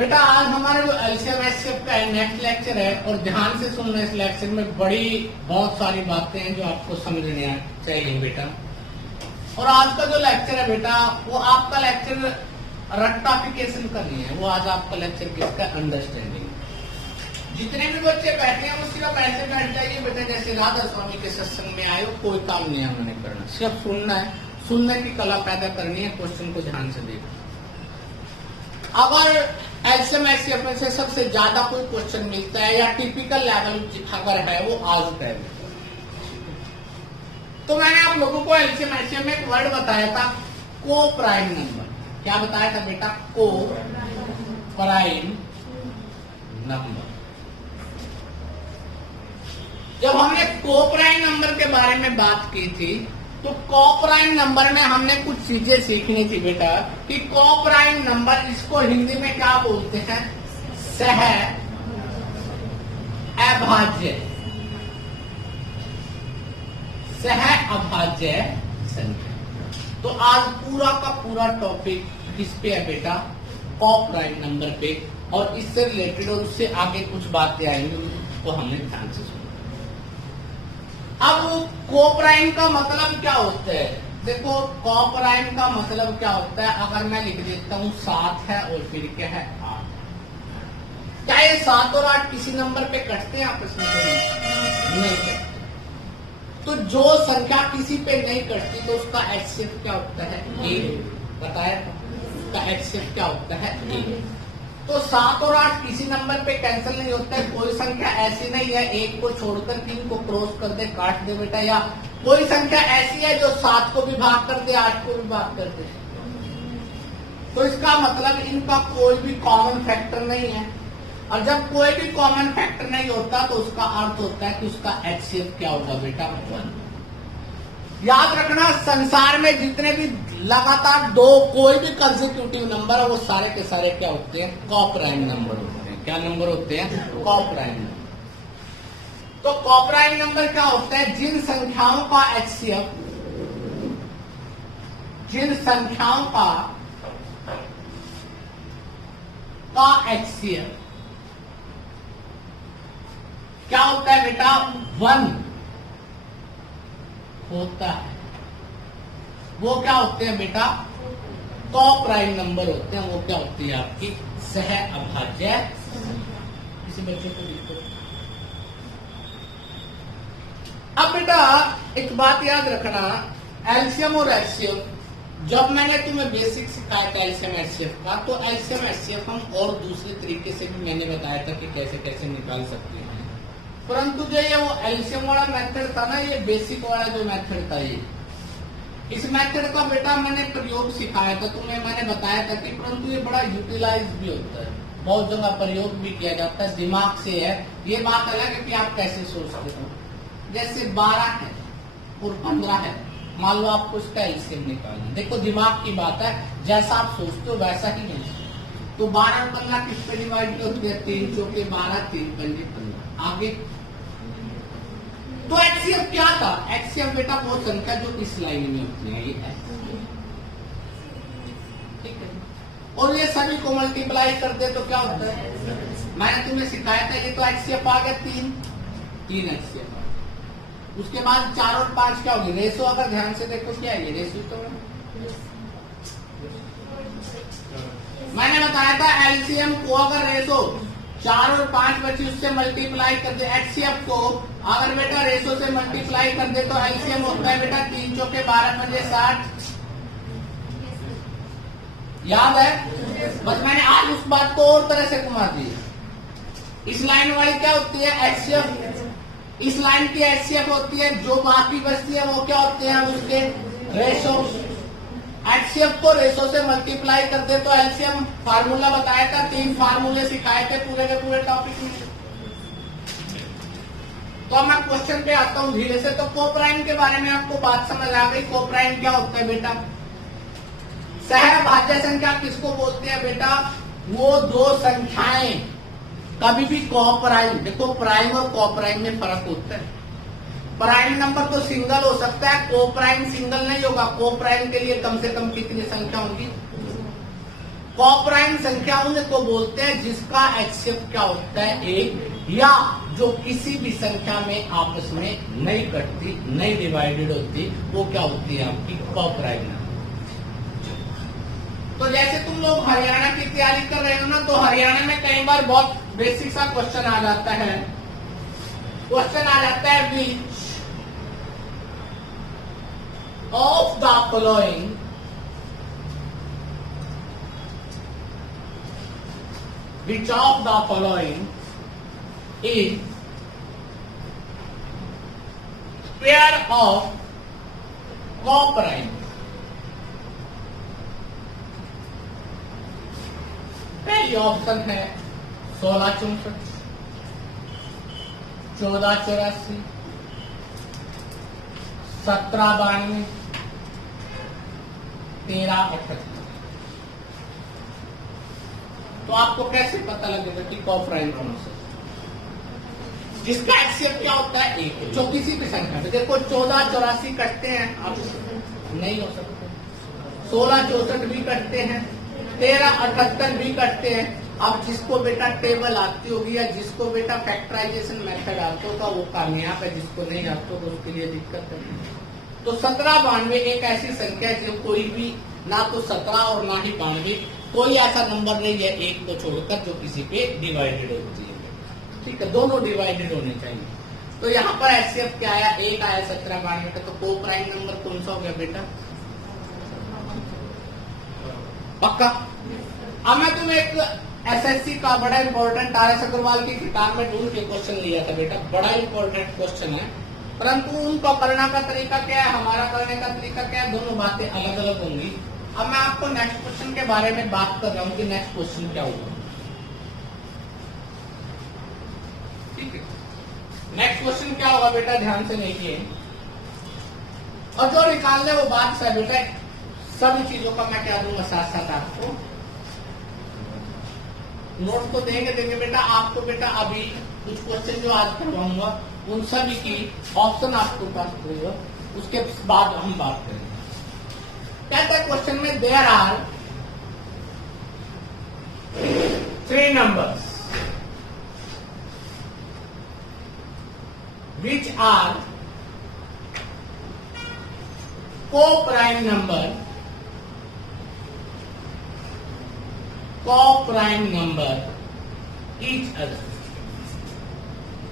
बेटा आज हमारे जो एलसीएम एचसीएफ का नेक्स्ट लेक्चर है और ध्यान से सुनना। इस लेक्चर में बहुत सारी बातें हैं जो आपको समझने चाहिए बेटा। और आज का जो लेक्चर है बेटा वो आपका लेक्चर रट्टाफिकेशन का नहीं है, वो आज आपका लेक्चर किसका अंडरस्टैंडिंग। जितने भी बच्चे बैठे हैं वो सिर्फ ऐसे बैठ जाइए बेटा जैसे राधा स्वामी के सत्संग में आए हो, कोई काम नहीं हमने करना, सिर्फ सुनना है, सुनने की कला पैदा करनी है। क्वेश्चन को ध्यान से देखो। अगर एलसीएम एचसीएफ में से सबसे ज्यादा कोई क्वेश्चन मिलता है या टिपिकल लेवल अगर है वो आज है, तो मैंने आप लोगों को एलसीएम एचसीएफ में एक वर्ड बताया था, को प्राइम नंबर। क्या बताया था बेटा? को प्राइम नंबर। जब हमने को प्राइम नंबर के बारे में बात की थी तो को प्राइम नंबर में हमने कुछ चीजें सीखनी थी बेटा कि को प्राइम नंबर इसको हिंदी में क्या बोलते हैं? सह अभाज्य, सह अभाज्य संख्या। तो आज पूरा का पूरा टॉपिक किस पे है बेटा? को प्राइम नंबर पे, और इससे रिलेटेड और उससे आगे कुछ बातें आएंगी तो हमने ध्यान से सुना। अब को प्राइम का मतलब क्या होता है? देखो को प्राइम का मतलब क्या होता है? अगर मैं लिख देता हूं 7 है और फिर क्या है 8, क्या ये 7 और 8 किसी नंबर पे कटते हैं आपस में? नहीं कटते। तो जो संख्या किसी पे नहीं कटती तो उसका एचसीएफ क्या होता है? 1। बताया था उसका एचसीएफ क्या होता है? 1। तो 7 और 8 किसी नंबर पे कैंसिल नहीं होता है। कोई संख्या ऐसी नहीं है 1 को छोड़कर 3 को क्रॉस कर दे, काट दे बेटा, या कोई संख्या ऐसी है जो 7 को भी भाग कर दे, 8 को भी भाग कर दे। तो इसका मतलब इनका कोई भी कॉमन फैक्टर नहीं है, और जब कोई भी कॉमन फैक्टर नहीं होता तो उसका अर्थ होता है कि उसका एचसीएफ क्या होगा बेटा? 1। याद रखना, संसार में जितने भी लगातार दो कोई भी कंसेक्यूटिव नंबर है वो सारे के सारे क्या होते हैं? को प्राइम नंबर होते हैं। क्या नंबर होते हैं? को प्राइम नंबर। तो को प्राइम नंबर क्या होता है? जिन संख्याओं का एचसीएफ, जिन संख्याओं का एचसीएफ क्या होता है बेटा? 1 होता है, वो क्या होते हैं बेटा? को प्राइम नंबर होते हैं। वो क्या होती है? आपकी सह अभाज्य। किसी बच्चे को लिखो। अब बेटा एक बात याद रखना, एलसीएम और एचसीएफ, जब मैंने तुम्हें बेसिक सिखाया था एलसीएम एचसीएफ का, तो एलसीएम एचसीएफ हम और दूसरे तरीके से भी मैंने बताया था कि कैसे कैसे निकाल सकते हैं। परंतु जो ये वो एलसीएम वाला मेथड था ना, ये बेसिक वाला जो मेथड था, ये इस मेथड का बेटा मैंने प्रयोग सिखाया था तुम्हें, मैंने बताया था कि परंतु ये बड़ा यूटिलाइज भी होता है, बहुत जगह प्रयोग भी किया जाता है, दिमाग से है। ये बात अलग है कि आप कैसे सोचते हो। जैसे 12 है और 15 है, मान लो आपको इसका एलसीएम निकालना, देखो दिमाग की बात है, जैसा आप सोचते हो वैसा ही नहीं। तो 12 और 15 किस पे डिवाइड होती है? 3 चौके 12, 3 पंजे 15। आगे तो एचसीएफ क्या था? एचसीएफ बेटा वो संख्या जो इस लाइन में होती है, ये ठीक है। और ये सभी को मल्टीप्लाई कर दे तो क्या होता है? मैंने तुम्हें सिखाया था, ये तो एचसीएफ आ गया 3 एचसीएफ। उसके बाद 4 और 5 क्या होगी? रेशो। अगर ध्यान से देखो क्या है ये रेशो, तो मैंने बताया था एलसीएम को अगर रेशो 4 और 5 बची उससे मल्टीप्लाई कर दे, एचसीएफ को अगर बेटा रेशो से मल्टीप्लाई कर दे तो एलसीएम होता है बेटा 3 चौके 12 पंजे 60। याद है? बस मैंने आज उस बात को और तरह से घुमा दी। इस लाइन वाली क्या होती है? एचसीएफ। इस लाइन की एचसीएफ होती है, जो बाकी बचती है वो क्या होते हैं? उसके रेशो। एचसीएफ को रेशो से मल्टीप्लाई कर दे तो एलसीएम। फार्मूला बताया था, 3 फार्मूले सिखाए थे पूरे के पूरे टॉपिक में। तो अब मैं क्वेश्चन पे आता हूं धीरे से। तो को प्राइम के बारे में आपको बात समझ आ गई। को प्राइम क्या होता है बेटा? सह भाज्य संख्या किसको बोलते हैं बेटा? वो दो संख्याएं कभी भी को प्राइम, देखो प्राइम और को प्राइम में फर्क होता है। प्राइम नंबर तो सिंगल हो सकता है, को प्राइम सिंगल नहीं होगा। को प्राइम के लिए कम से कम कितनी संख्या होगी? कॉप्राइम संख्या उनको बोलते हैं जिसका एचसीएफ क्या होता है 1, या जो किसी भी संख्या में आपस में नहीं कटती, नहीं डिवाइडेड होती, वो क्या होती है आपकी कॉप्राइम नंबर। तो जैसे तुम लोग हरियाणा की तैयारी कर रहे हो ना, तो हरियाणा में कई बार बहुत बेसिक सा क्वेश्चन आ जाता है। क्वेश्चन आ जाता है विच of the following which of the following is pair of coprime? पहली ऑप्शन है 1664, 1484, 1792, 1378। तो आपको कैसे पता लगेगा कि कॉप्राइम कौन सा, जिसका एचसीएफ क्या होता है 1, जो किसी भी संख्या में। देखो 1484 कटते हैं आप नहीं हो सकते, 1664 भी कटते हैं, 1378 भी कटते हैं। अब जिसको बेटा टेबल आती होगी या जिसको बेटा फैक्टराइजेशन मेथड आता होगा वो कामयाब है, जिसको नहीं आता होगा उसके लिए दिक्कत है। तो 1792 एक ऐसी संख्या है जो कोई भी ना तो 17 और ना ही 92, कोई ऐसा नंबर नहीं है 1 को छोड़कर जो किसी पे डिवाइडेड होती है। ठीक है, दोनों डिवाइडेड होने चाहिए। तो यहाँ पर एचसीएफ क्या आया 1 आया 1792 का। तो कोप्राइम नंबर कौन सा हो गया बेटा, पक्का। अब मैं तुम्हें एक एसएससी का बड़ा इंपॉर्टेंट आर.एस. अग्रवाल की किताब में ढूंढ के क्वेश्चन लिया था बेटा, बड़ा इंपॉर्टेंट क्वेश्चन है, परंतु उनका करने का तरीका क्या है, हमारा करने का तरीका क्या है, दोनों बातें अलग अलग होंगी। अब मैं आपको नेक्स्ट क्वेश्चन के बारे में बात कर रहा हूं कि नेक्स्ट क्वेश्चन क्या होगा। ठीक है, नेक्स्ट क्वेश्चन क्या होगा बेटा, ध्यान से देखिए, और जो निकालने वो बात से बेटा सभी चीजों का मैं क्या दूंगा साथ साथ आपको नोट तो देंगे बेटा। आपको बेटा अभी कुछ क्वेश्चन जो आज करवाऊंगा उन सभी की ऑप्शन आपके पास होगा, उसके बाद हम बात करेंगे। कहता है क्वेश्चन में there are 3 numbers which are co-prime number each other।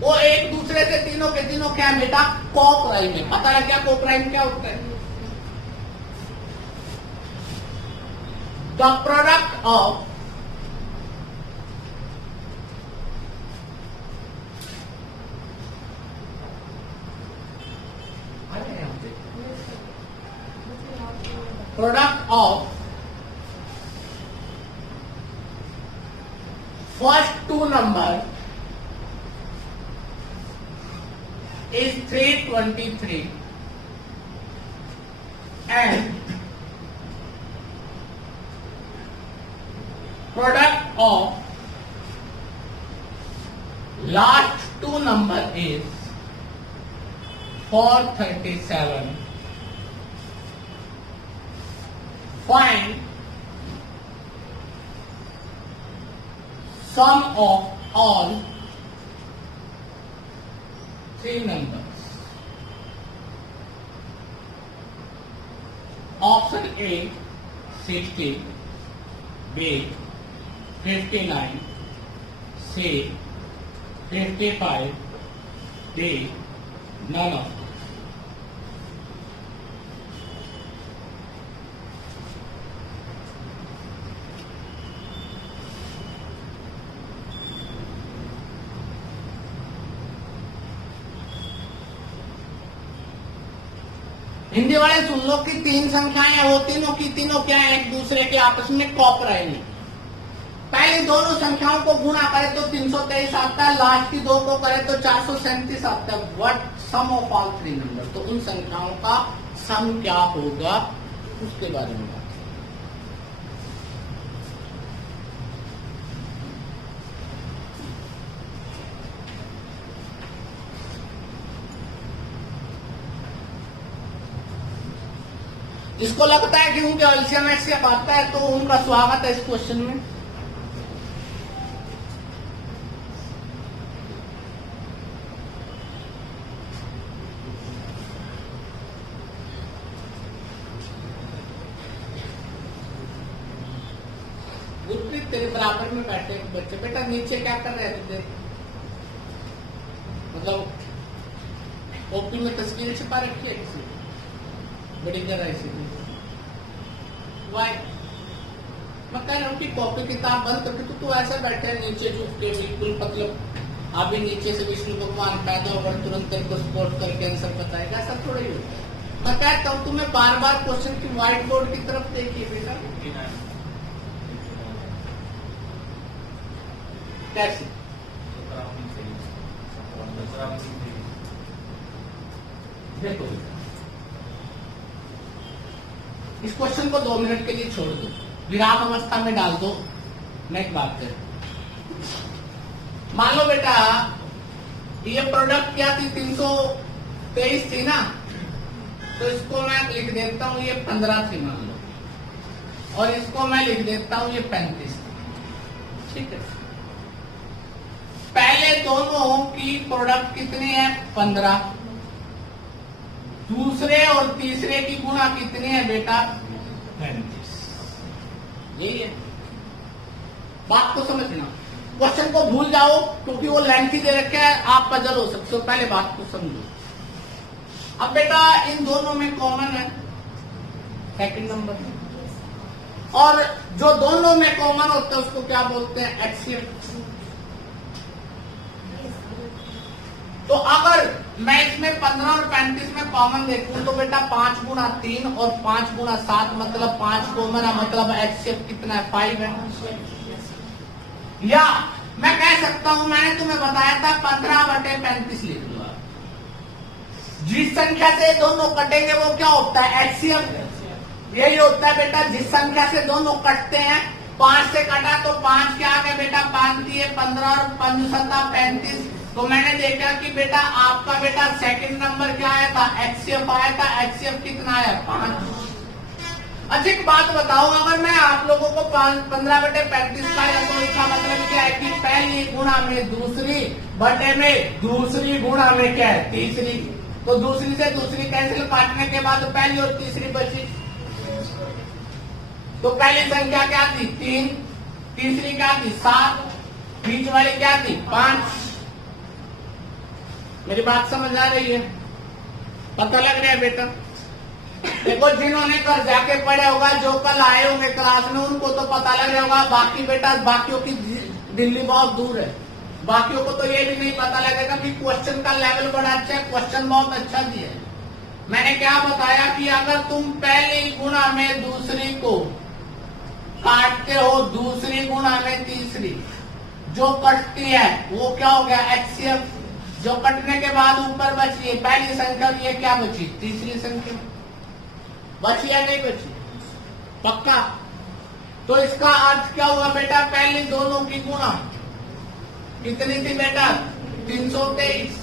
वो एक दूसरे से तीनों के तीनों क्या है बेटा, को-प्राइम है। पता लग गया को-प्राइम क्या होता है। The product of first 2 number is 323 and product of last 2 number is 437। Find sum of all 3 numbers। Option A 60, B 59, C 55, D none of them। Hindi वाले सुन लो कि 3 संख्याएं हैं, वो तीनों की तीनों क्या है, एक दूसरे के आपस में कॉप्राइम है। पहले दोनों संख्याओं को गुणा करें तो 323 आता है, लास्ट की 2 को करें तो 437 आता है। What sum of all 3 number, तो उन संख्याओं का सम क्या होगा उसके बारे में बात। जिसको लगता है कि उनके एलसीएम एचसीएफ आता है तो उनका स्वागत है इस क्वेश्चन में। गुरप्रीत तेरे बराबर में बैठे एक बच्चे, बेटा नीचे क्या कर रहे थे? मतलब ओपी में तस्वीर छिपा रखी है किसी बड़ी जगह इसीलिए। वाई मैं कह रहा हूँ कि कॉपी किताब बंद करके तू ऐसे बैठे है नीचे झुक के, बिल्कुल मतलब अभी नीचे से विष्णु भगवान पैदा होकर तुरंत तेरे को स्पोर्ट करके आंसर बताएगा, ऐसा थोड़ा ही होता है। मैं कहता हूँ तुम्हें बार बार क्वेश्चन की व्हाइट बोर्ड की तरफ देखिए बेटा। कैसे? देखो इस क्वेश्चन को 2 मिनट के लिए छोड़ दो, विराम अवस्था में डाल दो। मैं एक बात कर, मान लो बेटा ये प्रोडक्ट क्या थी, 323 थी ना, तो इसको मैं लिख देता हूं ये 15 थी मान लो, और इसको मैं लिख देता हूं ये 35 थी। ठीक है, पहले दोनों की प्रोडक्ट कितनी है? 15। दूसरे और तीसरे की गुणा कितनी है बेटा? 35। यही है बात को समझना। क्वेश्चन को भूल जाओ क्योंकि वो लेंथी दे रखे है, आप पजल हो सकते हो। पहले बात को समझो। अब बेटा इन दोनों में कॉमन है सेकंड नंबर, और जो दोनों में कॉमन होता है उसको क्या बोलते हैं? एचसीएफ। तो अगर मैं इसमें 15 और 35 में कॉमन देखूं तो बेटा 5 गुणा 3 और 5 गुणा 7 मतलब 5 कॉमन है, मतलब एचसीएफ कितना है? 5 है। या मैं कह सकता हूं, मैंने तुम्हें बताया था 15/35 लिख लो। जिस संख्या से दोनों कटेंगे वो क्या होता है? एचसीएफ। यही होता है बेटा, जिस संख्या से दोनों कटते हैं, 5 से कटा तो 5 क्या आ गया बेटा? 5 दिए 15 और 5 7 35। तो मैंने देखा कि बेटा आपका बेटा सेकंड नंबर क्या आया था? एचसीएफ आया था। एचसीएफ कितना आया? 5। अच्छा एक बात बताओ, अगर मैं आप लोगों को 15/35 का या तो इसका मतलब क्या है कि पहली गुणा में दूसरी बटे में दूसरी गुणा में क्या है? तीसरी। तो दूसरी से दूसरी कैंसिल काटने के बाद तो पहली और तीसरी बची। तो पहली संख्या क्या थी? 3, तीसरी क्या थी? 7, बीच वाली क्या थी? 5। मेरी बात समझ आ रही है? पता लग रहा है बेटा? देखो जिन्होंने घर जाके पढ़े होगा, जो कल आए होंगे क्लास में, उनको तो पता लग रहा होगा। बाकी बेटा बाकियों की दिल्ली बहुत दूर है, बाकियों को तो ये भी नहीं पता लगेगा कि क्वेश्चन का लेवल बड़ा अच्छा है, क्वेश्चन बहुत अच्छा दिया है। मैंने क्या बताया कि अगर तुम पहली गुणा में दूसरी को काटते हो, दूसरी गुणा में तीसरी, जो कटती है वो क्या हो गया? एचसीएफ। जो कटने के बाद ऊपर बची है पहली संख्या, ये क्या बची? तीसरी संख्या बची या नहीं बची? पक्का? तो इसका अर्थ क्या हुआ बेटा? पहली दोनों की गुणा कितनी थी बेटा? 323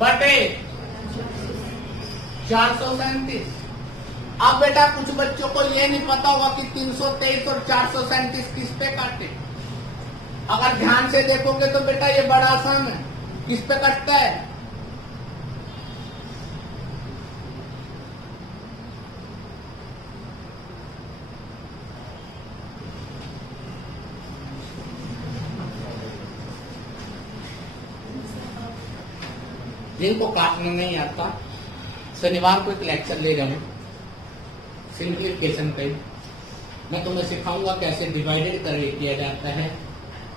बटे 437। अब बेटा कुछ बच्चों को ये नहीं पता होगा कि 323 और 437 किस पे काटे। अगर ध्यान से देखोगे तो बेटा ये बड़ा आसान है। किस पे कटता है? जिनको काटने नहीं आता, शनिवार को एक लेक्चर ले रहा हूं सिंप्लीफिकेशन पे। मैं तुम्हें सिखाऊंगा कैसे डिवाइडेड करके किया जाता है,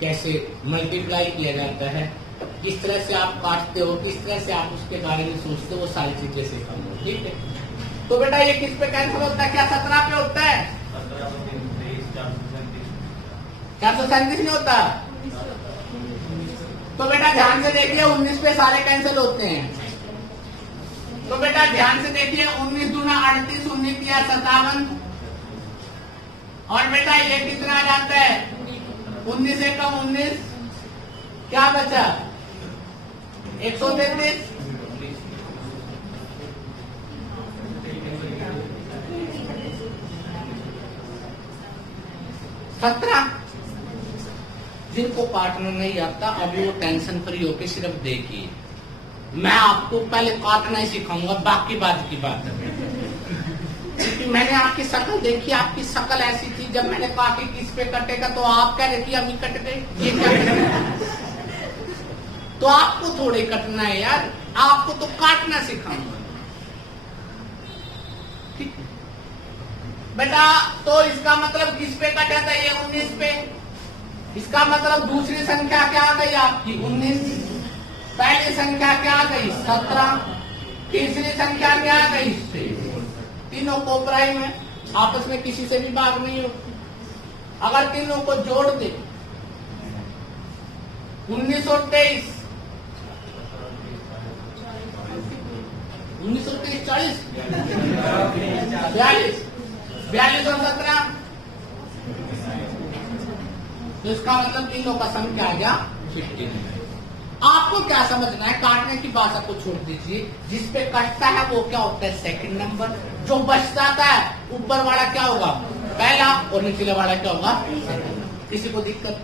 कैसे मल्टीप्लाई किया जाता है, किस तरह से आप काटते हो, किस तरह से आप उसके बारे में सोचते हो, वो सारी चीजें सिखाऊंगा। ठीक है? तो बेटा ये किस पे कैंसिल होता है? क्या 17 पे होता है? 437 नहीं होता? तो बेटा ध्यान से देखिए, 19 पे सारे कैंसिल होते हैं। तो बेटा ध्यान से देखिए, 19 दूना 38, 19 या 57, और बेटा ये कितना आ जाता है? 19 से कम 19, क्या बचा? 133। 17। जिनको काटना नहीं आता अभी वो टेंशन फ्री होके सिर्फ देखिए, मैं आपको पहले काटना ही सिखाऊंगा, बाकी बात की बात है। क्योंकि मैंने आपकी शक्ल देखी, आपकी शक्ल ऐसी थी, जब मैंने कहा कि किस पे कटेगा तो आप कह रहे थे अभी कट गए, ये क्या तो आपको थोड़े कटना है यार, आपको तो काटना सिखाऊंगा। ठीक है बेटा, तो इसका मतलब किस पे कटा था? ये 19 पे। इसका मतलब दूसरी संख्या क्या आ गई आपकी? 19। पहली संख्या क्या आ गई? 17। तीसरी संख्या क्या आ गई? 6। तीनों को प्राइम है, आपस में किसी से भी भाग नहीं होती। अगर तीनों को जोड़ दे 19 और 23, 19 और 23 40, 42, 42 और 17, तो इसका मतलब तीनों का सम क्या आ गया? 15। आपको क्या समझना है? काटने की भाषा को छोड़ दीजिए, जिस पे कटता है वो क्या होता है? Second number. जो बच जाता है ऊपर वाला क्या होगा? पहला, और निचले वाला क्या होगा? सेकंड। किसी को दिक्कत?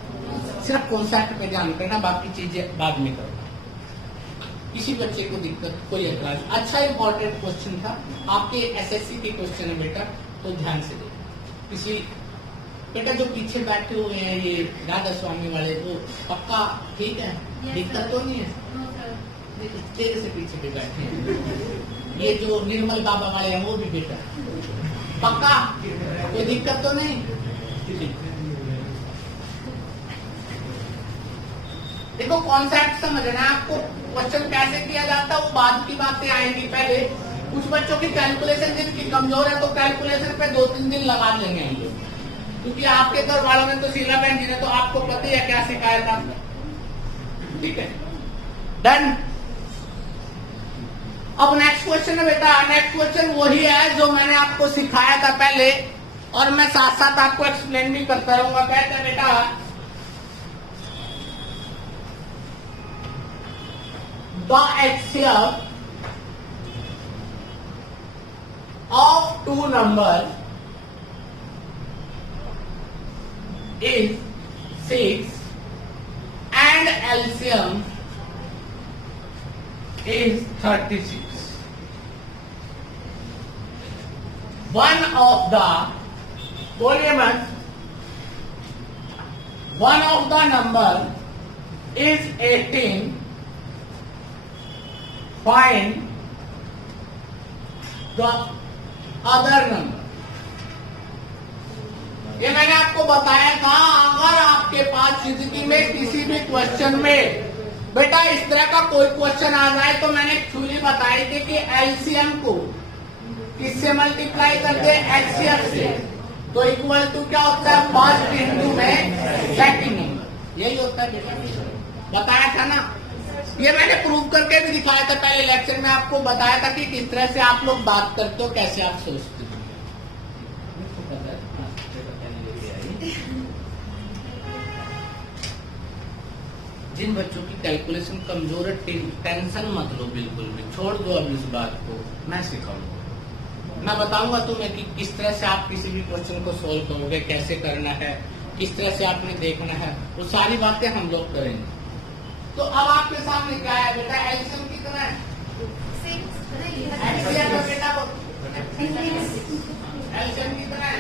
सिर्फ कॉन्सेप्ट पे ध्यान करना, बाकी चीजें बाद में करना। किसी बच्चे को दिक्कत, कोई एतराज? अच्छा इंपॉर्टेंट क्वेश्चन था, आपके एसएससी के क्वेश्चन है बेटा, तो ध्यान से देखो। किसी बेटा जो पीछे बैठे हुए हैं ये राधा स्वामी वाले, वो पक्का ठीक है? दिक्कत तो नहीं है? तेरे से पीछे भी बैठे हैं ये जो निर्मल बाबा वाले हैं, वो भी बेटा पक्का? कोई दिक्कत तो नहीं? देखो कॉन्सेप्ट समझना है आपको, क्वेश्चन कैसे किया जाता है वो बाद की बातें आएंगी। पहले कुछ बच्चों की कैलकुलेशन जिनकी कमजोर है तो कैलकुलेशन पे 2-3 दिन लगा लेंगे हम लोग, क्योंकि आपके घर वालों ने तो शीला बहन जी ने तो आपको पता ही है क्या सिखाया था। ठीक है, डन। अब नेक्स्ट क्वेश्चन है बेटा, नेक्स्ट क्वेश्चन वही है जो मैंने आपको सिखाया था पहले, और मैं साथ साथ आपको एक्सप्लेन भी करता रहूंगा। कहते हैं बेटा the HCF of two numbers is 6 and LCM is 36. One of the, बोलिए मत, one of the number is 18. Find the other number. ये मैंने आपको बताया था, अगर आपके पास जिंदगी में किसी भी क्वेश्चन में बेटा इस तरह का कोई क्वेश्चन आ जाए तो मैंने थ्योरी बताई थी कि एलसीएम को किससे मल्टीप्लाई कर दे? एचसीएफ से। तो इक्वल टू क्या होता है? फर्स्ट इंटू में सेकंड नंबर, यही होता है बेटा। बताया था ना, ये मैंने प्रूव करके भी दिखाया था पहले लेक्चर में, आपको बताया था कि किस तरह से आप लोग बात करते हो, कैसे आप सोचते हो। जिन बच्चों की कैलकुलेशन कमजोर है टेंशन मत लो, बिल्कुल भी छोड़ दो अब इस बात को, मैं सिखाऊंगा। मैं बताऊंगा तुम्हें कि किस तरह से आप किसी भी क्वेश्चन को सोल्व करोगे, कैसे करना है, किस तरह से आपने देखना है, वो सारी बातें हम लोग करेंगे। तो अब आपके सामने क्या है बेटा? एलसीएम कितना है? 6। एचसीएफ बेटा एलसीएम कितना है?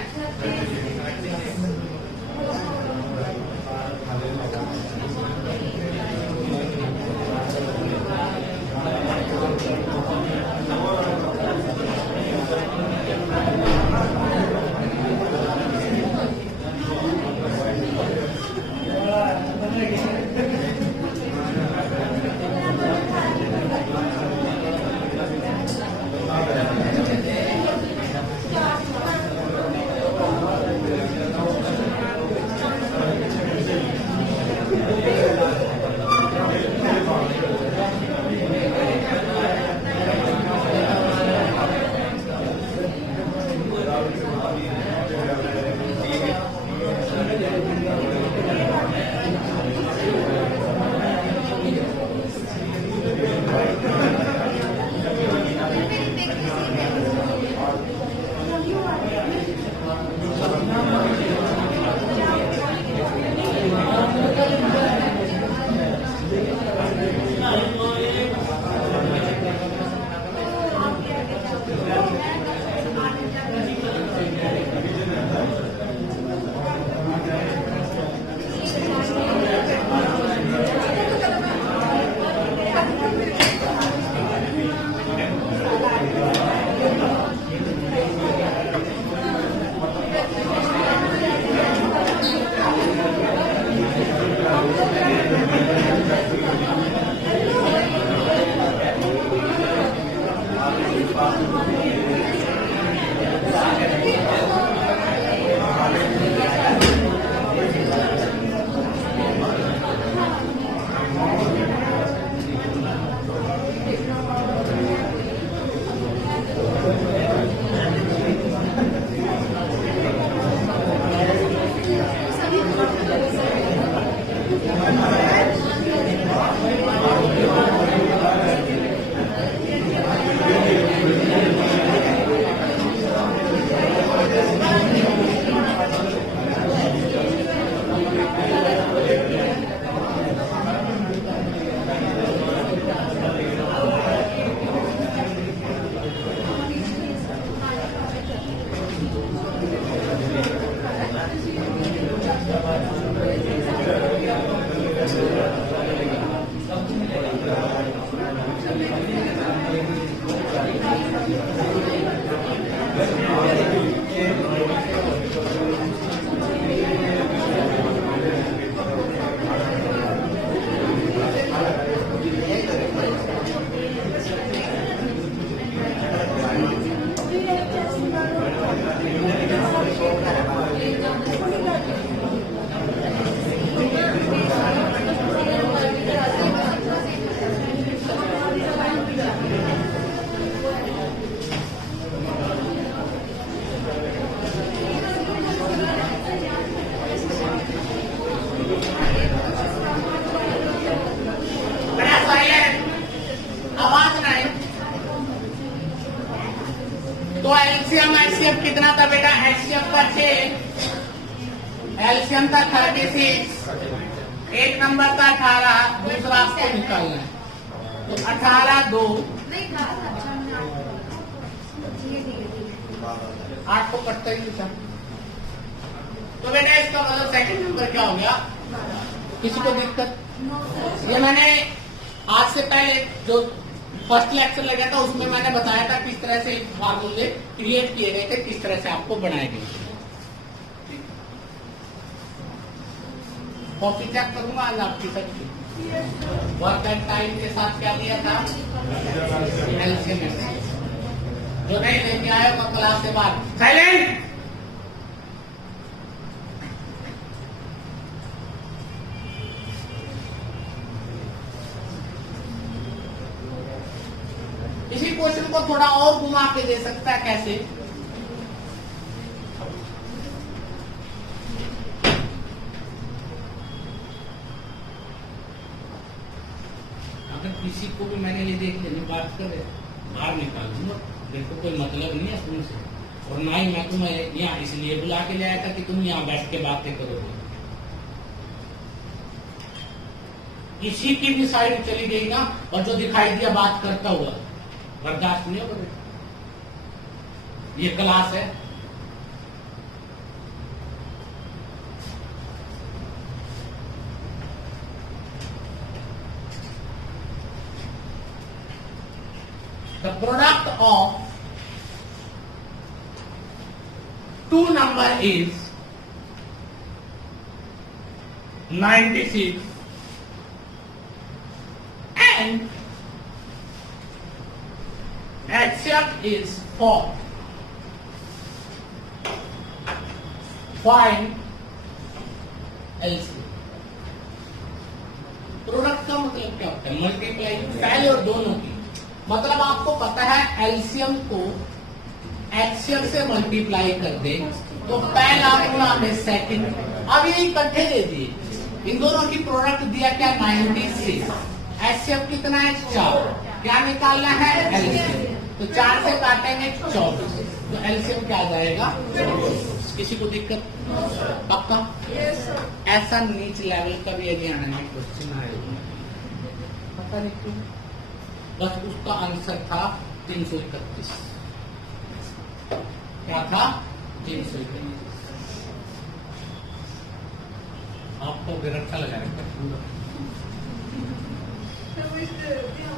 तो एलसीएम एचसीएफ कितना था बेटा? एचसीएफ का 6, एलसीएम था 36, एक नंबर था 18, दूसरा आपको निकालना है। तो 18 2 8 को कटता ही था। तो बेटा इसका मतलब सेकंड नंबर क्या हो गया? किसी को दिक्कत? ये मैंने आज से पहले जो फर्स्ट लेक्चर लगा था उसमें मैंने बताया था किस तरह से फार्मूले क्रिएट किए गए थे, किस तरह से आपको बनाए गए थे। कॉपी चेक करूंगा आज आपकी सबकी। वर्क एंड टाइम के साथ क्या दिया था? एलसीएम। जो नहीं लेके आए वो क्लास के बाद साइलेंट। इसी क्वेश्चन को थोड़ा और घुमा के दे सकता है। कैसे? अगर किसी को भी मैंने ये देख लेनी बात करे बाहर निकाल दूंगा, देखो कोई मतलब नहीं है तुमसे, और ना ही मैं तुम्हें यहाँ इसलिए बुला के ले आया था कि तुम यहाँ बैठ के बातें करोगे। किसी की भी साइड चली गई ना और जो दिखाई दिया बात करता हुआ, बर्दाश्त नहीं होगा बेटा। ये क्लास है। The product of two number is 96 and HCF is 4. Find LCM. Product का मतलब क्या होता है? मल्टीप्लाई, पहले और दोनों की। मतलब आपको पता है एलसीएम को एचसीएफ से मल्टीप्लाई कर दे तो पहला गुणा में सेकंड। अब ये इकट्ठे दे दिए, इन दोनों की प्रोडक्ट दिया क्या? 96। एचसीएफ कितना है? 4। क्या निकालना है? एलसीएम। तो 4 से काटेंगे 24, तो एलसीएम क्या आ जाएगा? किसी को दिक्कत? पक्का? ऐसा नीच लेवल का भी यदि आने में क्वेश्चन आएगा, पता नहीं क्यों, बस उसका आंसर था 331। क्या था? 331। आपको फिर अच्छा लगा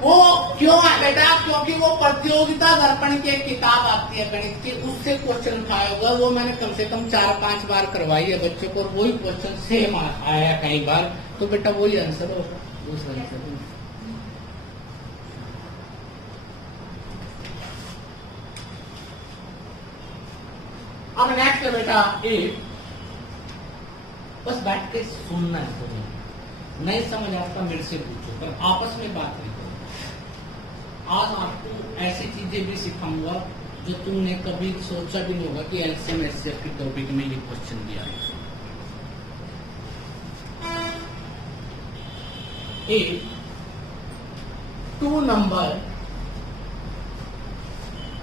वो क्यों है बेटा? क्योंकि वो प्रतियोगिता दर्पण की एक किताब आती है गणित की, उससे क्वेश्चन उठाया होगा। वो मैंने कम से कम 4-5 बार करवाई है बच्चों को, और वही क्वेश्चन सेम आया कई बार। तो बेटा वही आंसर होगा, दूसरा आंसर। अब नेक्स्ट है बेटा 8। बस बैठ के सुनना है तुम्हें, नहीं समझ आता मेरे से पूछो, पर आपस में बात नहीं करो। आज आपको ऐसी चीजें भी सिखाऊंगा जो तुमने कभी सोचा भी नहीं होगा कि एलसीएम एचसीएफ की टॉपिक में ये क्वेश्चन भी आएगा। 8 2 number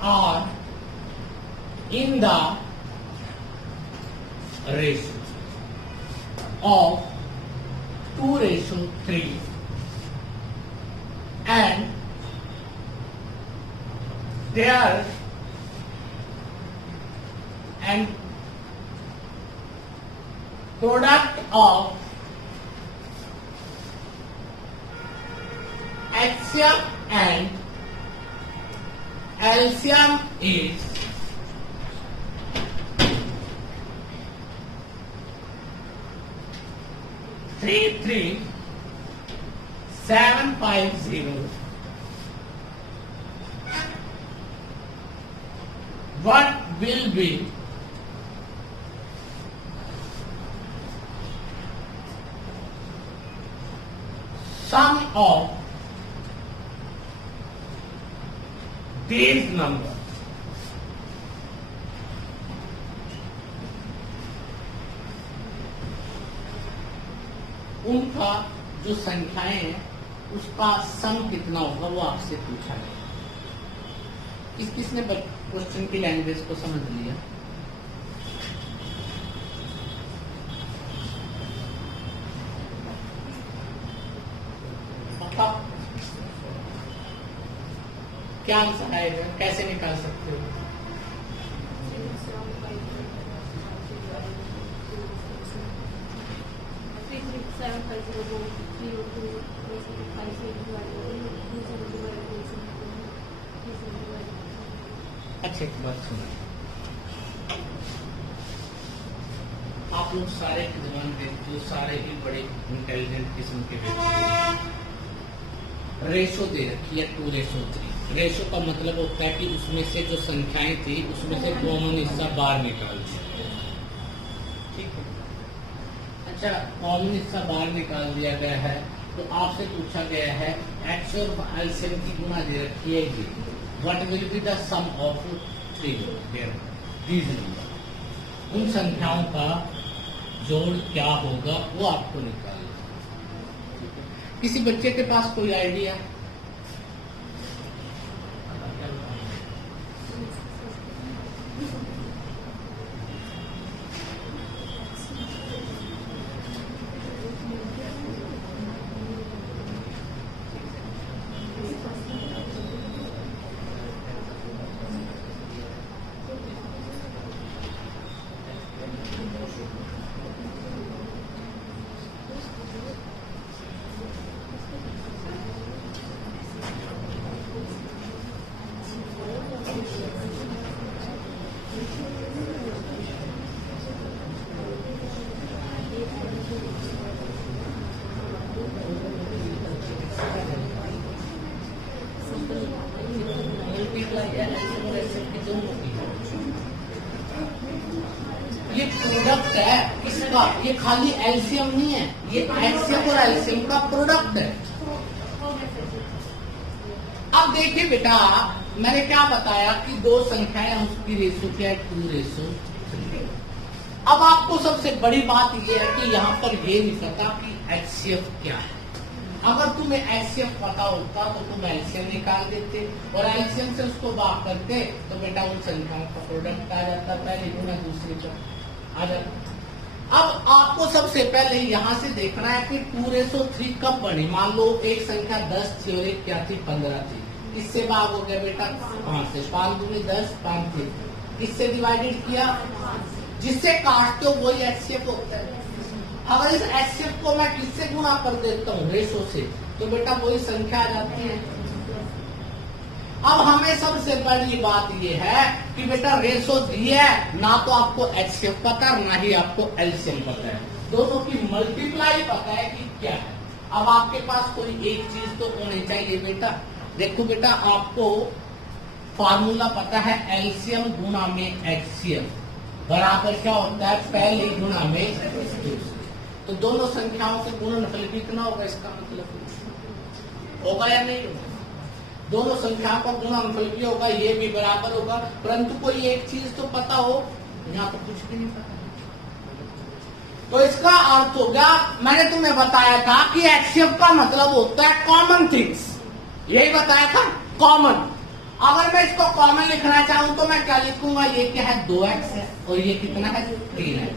are in the ratio of 2:3 and there and product of HCF and LCM is 33750. What will be sum of these numbers? उनका जो संख्याएं हैं उसका सम कितना होगा वो आपसे पूछा गया। किसने क्वेश्चन की लैंग्वेज को समझ लिया? पक्का? क्या आंसर आएगा? कैसे निकाल सकते हो? अच्छा एक बात सुनो, आप लोग सारे की जबान देखते हो, सारे ही बड़े इंटेलिजेंट किस्म के व्यक्ति। रेशो दे रखी है 2:3। रेशो का मतलब होता है कि उसमें से जो संख्याएं थी उसमें से कॉमन हिस्सा बाहर निकाल दिया। ठीक है, अच्छा कॉमन हिस्सा बाहर निकाल दिया गया है तो आपसे पूछा गया है एक्स और एलसीएम की गुणा दे रखी है ये। What will be the sum of these numbers? उन संख्याओं का जोड़ क्या होगा वो आपको निकालना। किसी बच्चे के पास कोई आइडिया? ये प्रोडक्ट है इसका, ये खाली एलसीएम नहीं है, ये एचसीएफ और एलसीएम का प्रोडक्ट है। अब देखिए बेटा, मैंने क्या बताया कि दो संख्याएं उसकी रेशो क्या है 2:3। अब आपको सबसे बड़ी बात यह है कि यहाँ पर ये नहीं पता कि एचसीएफ क्या है। अगर तुम्हें एचसीएफ पता होता तो तुम एलसीएम निकाल देते और एलसीएम से उसको भाग करते तो बेटा उन संख्याओं का प्रोडक्ट आ जाता, पहले गुना दूसरी पर आ जाता। अब आपको सबसे पहले यहाँ से देखना है कि 2:3 कब बनी। मान लो एक संख्या 10 थी और एक क्या थी 15 थी। इससे भाग हो गया बेटा 5 से, 5 दूनी 10, 5 थी। इससे डिवाइडेड किया, जिससे काटते हो वही एचसीएफ होता है। अगर इस एचसीएफ को मैं किससे गुणा कर देता हूँ रेशो से तो बेटा वही संख्या आ जाती है। अब हमें सबसे बड़ी बात यह है कि बेटा रेशो दी है, ना तो आपको एचसीएफ पता है ना ही आपको एलसीएम पता है, दोनों की मल्टीप्लाई पता है कि क्या है। अब आपके पास कोई एक चीज तो होनी चाहिए बेटा। देखो बेटा, आपको फार्मूला पता है एलसीएम गुणा में एचसीएफ बराबर क्या होता है पहले गुणा में दूसरे। तो दोनों संख्याओं के गुणनफल कितना होगा, इसका मतलब होगा या नहीं होगा? दोनों संख्याओं का गुणनफल भी होगा, ये भी बराबर होगा, परंतु कोई एक चीज तो पता हो, यहाँ तो कुछ भी नहीं पता। तो इसका अर्थ हो गया, मैंने तुम्हें बताया था कि एचसीएफ का मतलब होता है कॉमन थिंग्स, यही बताया था कॉमन। अगर मैं इसको कॉमन लिखना चाहूं तो मैं क्या लिखूंगा, ये क्या है 2x है और ये कितना है 3x।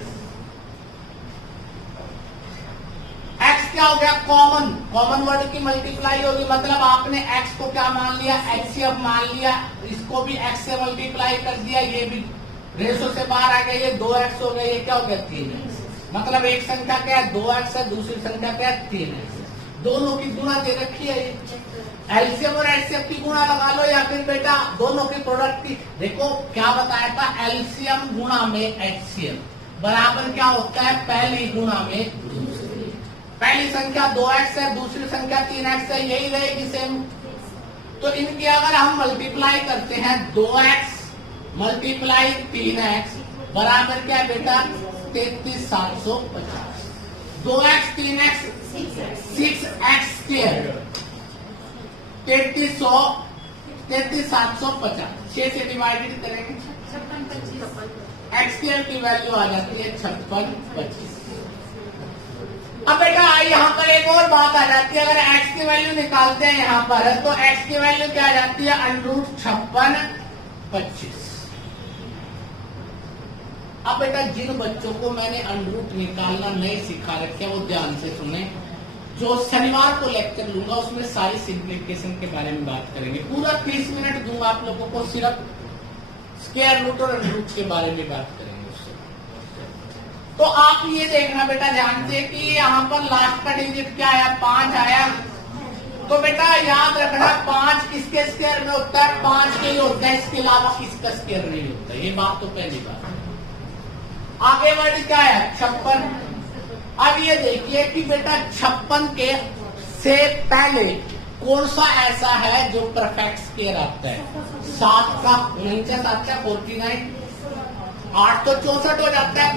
x क्या हो गया कॉमन, कॉमन वर्ड की मल्टीप्लाई होगी, मतलब आपने x को क्या मान लिया एचसीएफ मान लिया, इसको भी x से मल्टीप्लाई कर दिया, ये भी रेशो से बाहर आ गया, ये 2x हो गया, ये क्या हो गया 3x। मतलब एक संख्या क्या है 2x है, दूसरी संख्या क्या है 3x। दोनों की गुणा दे रखी है, एलसीएम और एचसीएफ की गुणा लगा लो या फिर बेटा दोनों की प्रोडक्ट की। देखो क्या बताया था, एलसीएम गुणा में एचसीएफ बराबर क्या होता है, पहली गुणा में दूसरी। पहली संख्या 2x है, दूसरी संख्या 3x है, यही रहेगी सेम। तो इनकी अगर हम मल्टीप्लाई करते हैं 2x मल्टीप्लाई 3x बराबर क्या है बेटा 33,750। 2x 3x 6x square 33,750। 6 से डिवाइडेड करेंगे x स्क्वायर की वैल्यू आ जाती है 5625। अब बेटा यहाँ पर एक और बात आ जाती है, अगर x की वैल्यू निकालते हैं यहाँ पर तो x की वैल्यू क्या आ जाती है √5625। अब बेटा जिन बच्चों को मैंने अंडरूट निकालना नहीं सिखा रखे वो ध्यान से सुने। जो शनिवार को लेक्चर लूंगा उसमें सारी सिंप्लीफिकेशन के बारे में बात करेंगे। पूरा 30 मिनट दूंगा आप लोगों को, सिर्फ स्क्वायर रूट और अंडरूट के बारे में बात करेंगे उससे। तो आप ये देखना बेटा ध्यान से कि यहाँ पर लास्ट का डिजिट क्या आया 5 आया। तो बेटा याद रखना 5 किसके स्क्वायर में होता है, 5 के ही होता है, इसके अलावा किसका स्क्वायर नहीं होता। ये बात तो पहली बात। आगे वर्ड क्या है 56। अब ये देखिए कि बेटा 56 के से पहले कौन सा ऐसा है जो परफेक्ट स्क्वायर आता है, 7 का 49 आता है 49, 8 तो 64 हो जाता है।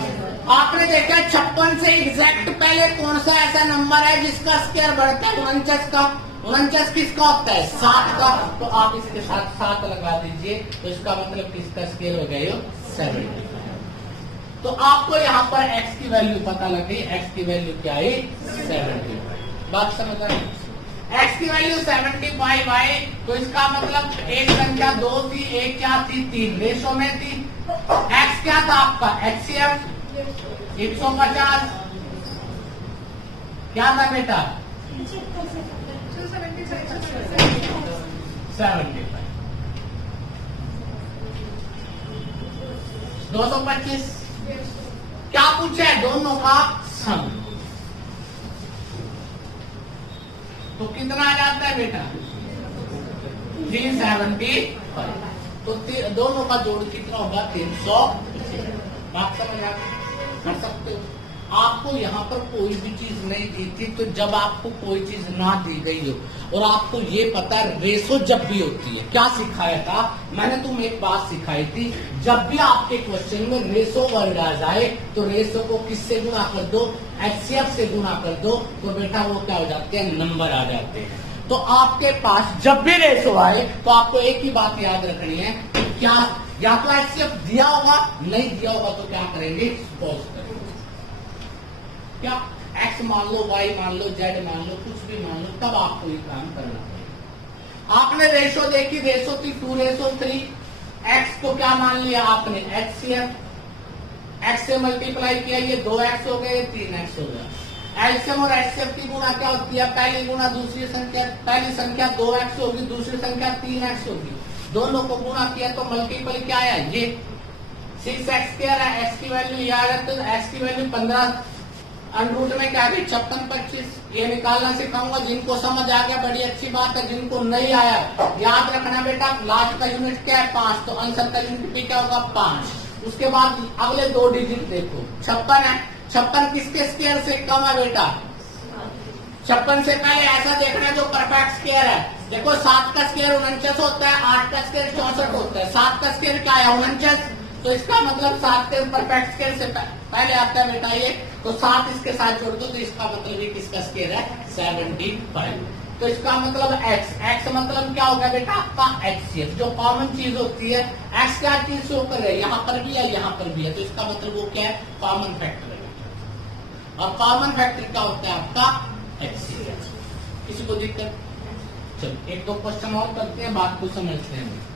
आपने देखा 56 से एग्जैक्ट पहले कौन सा ऐसा नंबर है जिसका स्क्वायर बढ़ता है 49 का। 49 किसका होता है 7 का, तो आप इसके साथ 7 लगा दीजिए तो इसका मतलब किसका स्क्वायर हो गया 70। तो आपको यहाँ पर x की वैल्यू पता लग गई, x की वैल्यू क्या है 70। बात समझ आ रही, x की वैल्यू 75 आई तो इसका मतलब एक संख्या 2 थी, एक क्या थी 3 रेशो में थी। x क्या था आपका HCF 150 क्या था बेटा 75। 225 क्या पूछा है, दोनों का सम। तो कितना आ जाता है बेटा 375। तो दोनों का जोड़ कितना होगा 300। बात समझ कर सकते हो। आपको यहाँ पर कोई भी चीज नहीं दी थी, तो जब आपको कोई चीज ना दी गई हो और आपको ये पता है रेशो जब भी होती है, क्या सिखाया था मैंने, तुम्हें एक बात सिखाई थी, जब भी आपके क्वेश्चन में रेशो वर्ड आ जाए तो रेशो को किससे गुणा कर दो, HCF से गुणा कर दो, तो बेटा वो क्या हो जाते हैं नंबर आ जाते हैं। तो आपके पास जब भी रेशो आए तो आपको एक ही बात याद रखनी है, क्या या तो HCF दिया होगा, नहीं दिया होगा तो क्या करेंगे सपोज करेंगे। क्या x मान लो, y मान लो, z मान लो, कुछ भी मान लो, तब आपको ये काम करना पड़ेगा। आपने रेशो देखी, रेशो थी 2:3, x को क्या मान लिया आपने HCF, x से मल्टीप्लाई किया, ये 2x हो गए 3x हो गया। एलसीएम और HCF की गुणा क्या होती है, पहली गुणा दूसरी संख्या, पहली संख्या 2x होगी, दूसरी संख्या 3x होगी, दोनों को गुणा किया तो मल्टीपल क्या आया ये 6x स्क्वायर है। x की वैल्यू याद है तो x की वैल्यू 15 अंडरूट में क्या है 5625। ये निकालना सिखाऊंगा, जिनको समझ आ गया बड़ी अच्छी बात है, जिनको नहीं आया याद रखना बेटा लास्ट का यूनिट क्या है 5, तो आंसर का यूनिट भी क्या होगा 5। उसके बाद अगले 2 डिजिट देखो 56 है, 56 किसके स्क्वायर से कम है बेटा 56 से पहले ऐसा देखना जो परफेक्ट स्क्वायर है। देखो 7 का स्क्वायर 49 होता है, 8 का स्क्वायर 64 होता है, 7 का स्क्वायर क्या है 49, तो इसका मतलब 7 के परफेक्ट स्क्वायर से पहले आता है बेटा ये, तो 7 इसके साथ जोड़ दो तो इसका मतलब ये किसका स्क्वायर है 75। तो इसका मतलब x मतलब क्या होगा बेटा आपका HCF, जो कॉमन चीज होती है। x क्या चीज शो कर रहे हैं, यहाँ पर भी है यहाँ पर भी है, तो इसका मतलब वो क्या है कॉमन फैक्टर है। और कॉमन फैक्टर क्या होता है आपका HCF। किसी को दिक्कत, चलो 1-2 क्वेश्चन और करते हैं, बात को समझते हैं।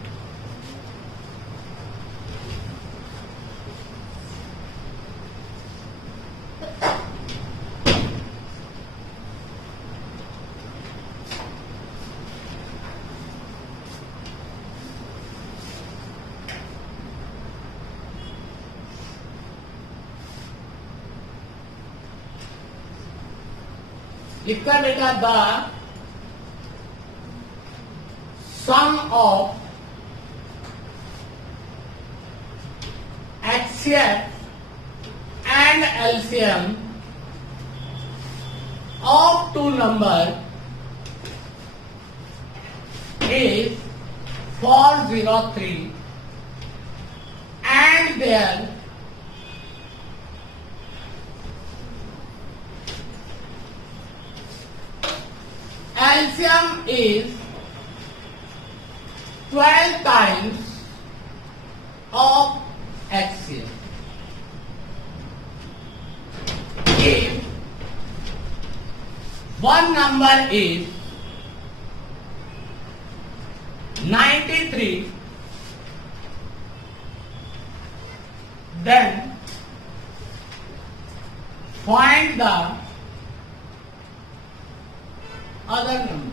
लिखता है बेटा the sum of HCF and LCM of two number is 403 and their LCM is 12 times of HCF. If one number is 93, then find the other number.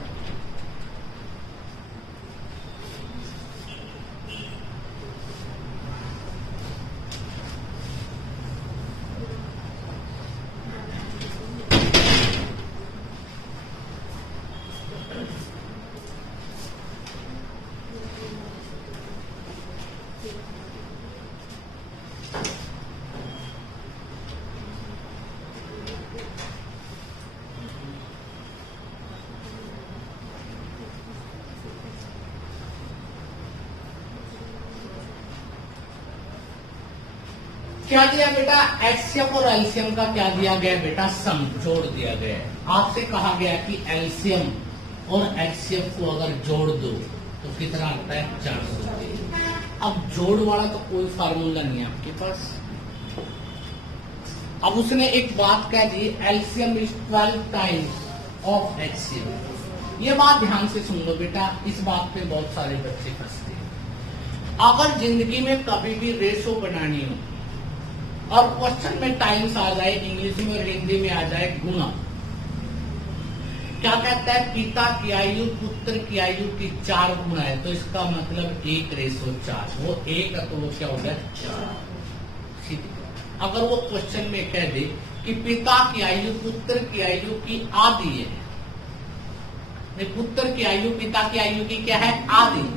क्या दिया बेटा? एचसीएफ और एलसीएम का क्या दिया गया बेटा? सम, जोड़ दिया गया है। आपसे कहा गया कि एलसीएम और एचसीएफ को अगर जोड़ दो तो कितना आता है? 400। अब जोड़ वाला तो कोई फार्मूला नहीं है आपके पास। अब उसने एक बात कह दी, LCM is 12 times of HCF. ये बात ध्यान से सुन लो बेटा, इस बात पे बहुत सारे बच्चे फंसते हैं। अगर जिंदगी में कभी भी रेशो बनानी हो और क्वेश्चन में टाइम्स आ जाए, इंग्लिश में और हिंदी में आ जाए गुना, क्या कहता है? पिता की आयु पुत्र की आयु की 4 गुना है, तो इसका मतलब 1:4। वो 1 है तो वो क्या हो गया? 4। अगर वो क्वेश्चन में कह दे कि पिता की आयु पुत्र की आयु की आधी है, पुत्र की आयु पिता की आयु की क्या है? आधी।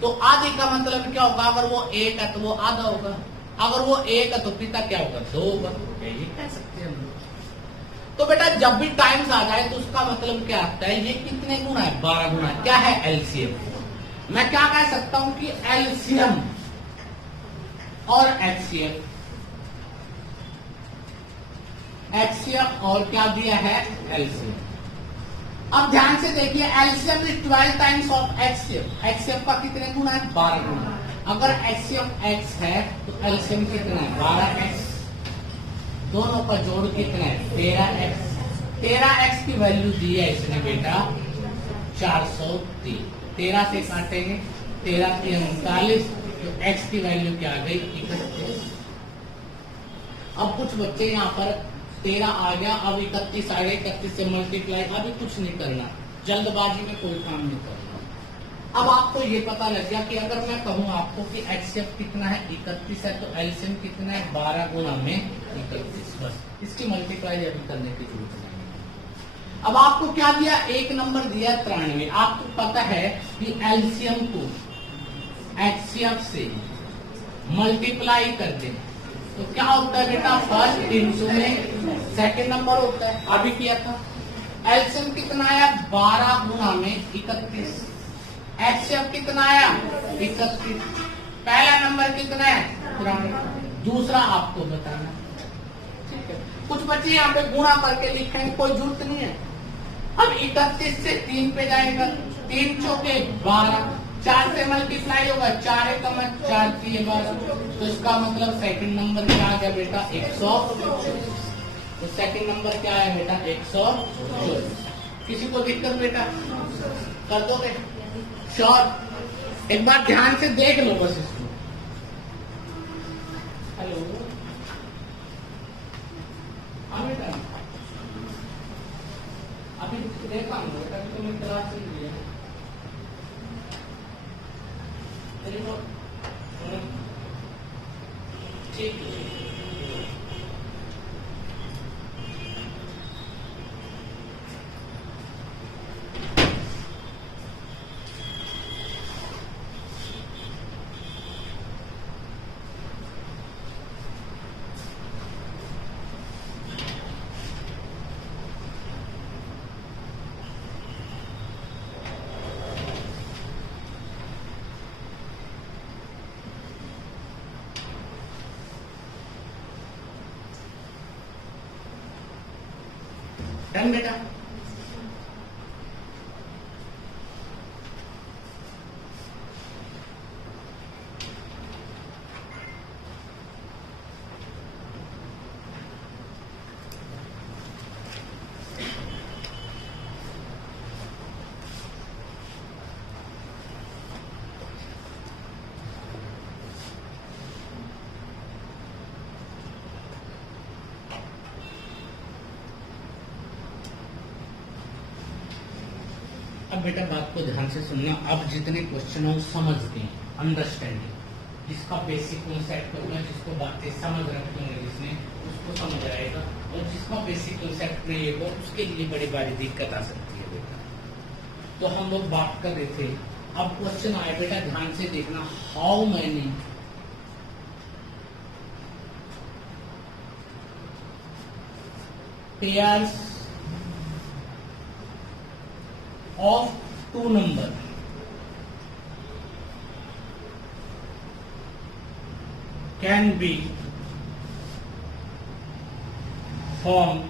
तो आधी का मतलब क्या होगा? अगर वो 1 है तो वो आधा होगा, अगर वो 1 है तो पिता क्या होगा? 2 होगा। यही कह सकते हैं हम लोग। तो बेटा जब भी टाइम्स आ जाए तो उसका मतलब क्या आता है? ये कितने गुना है? 12 गुना। क्या है? एलसीएम। मैं क्या कह सकता हूं कि एलसीएम और एचसीएफ, एचसीएफ और क्या दिया है? एलसीएम। अब ध्यान से देखिए, LCM is 12 times of HCF. HCF का कितने गुना है? 12 गुना। अगर एचसीएफ x है तो एलसीएम कितना है? 12x। दोनों का जोड़ कितना है? 13x। 13x की वैल्यू दी है इसने बेटा 403। 13 से काटेंगे, 13 की 39, तो x की वैल्यू क्या आ गई? 31। अब कुछ बच्चे यहाँ पर 13 आ गया, अब 31 आ गया, 31 से मल्टीप्लाई। अभी कुछ नहीं करना, जल्दबाजी में कोई काम नहीं करना। अब आपको ये पता लग गया कि अगर मैं कहूं आपको कि एचसीएफ कितना है? 31 है, तो एलसीएम कितना है? 12 गुना में 31। बस इसकी मल्टीप्लाई अभी करने की जरूरत नहीं। अब आपको क्या दिया? एक नंबर दिया 93। आपको पता है कि एलसीएम को एचसीएफ से मल्टीप्लाई कर दे तो क्या होता है बेटा? फर्स्ट इंटू में सेकेंड नंबर होता है। अभी किया था। एलसीएम कितना आया? 12 गुना में 31। एचसीएफ कितना आया? 31। पहला नंबर कितना है? 93। दूसरा आपको बताना, ठीक है? कुछ बच्चे यहाँ पे गुणा करके लिखेंगे, कोई जरूरत नहीं है। अब 31 से 3 पे जाएगा, 3 चौके 12, 4 से मल्टीप्लाई होगा, 4 एकम 4 3 12। तो इसका मतलब सेकंड नंबर क्या आ गया बेटा? 124। तो सेकंड नंबर क्या है बेटा? 124। किसी को दिक्कत बेटा? कर दोगे? श्योर। एक बार ध्यान से देख लो बस इसको। हेलो, हाँ बेटा, अभी देखा बेटा, तो मैं क्लास में लिया ठीक है। डन बेटा। अब बेटा बात को ध्यान से सुनना। अब जितने क्वेश्चन हो समझते हैं, अंडरस्टैंडिंग, जिसका बेसिक कॉन्सेप्ट होगा, जिसको बातें समझ रखी होंगे जिसने, उसको समझ आएगा, और जिसका बेसिक कॉन्सेप्ट नहीं होगा उसके लिए बड़ी बड़ी दिक्कत आ सकती है बेटा। तो हम लोग बात कर रहे थे, अब क्वेश्चन आए बेटा, ध्यान से देखना। How many pairs of two number can be formed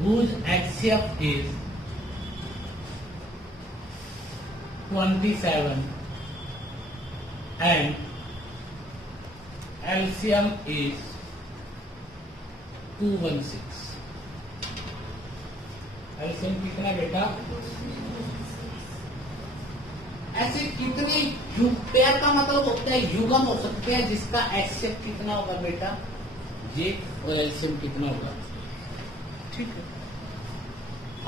whose HCF is 27 and LCM is 216। LCM कितना बेटा? ऐसे कितने पेयर का मतलब होता है युग्म हो सकते हैं जिसका एचसीएफ कितना होगा बेटा? ये, और एलसीएम कितना होगा? ठीक है।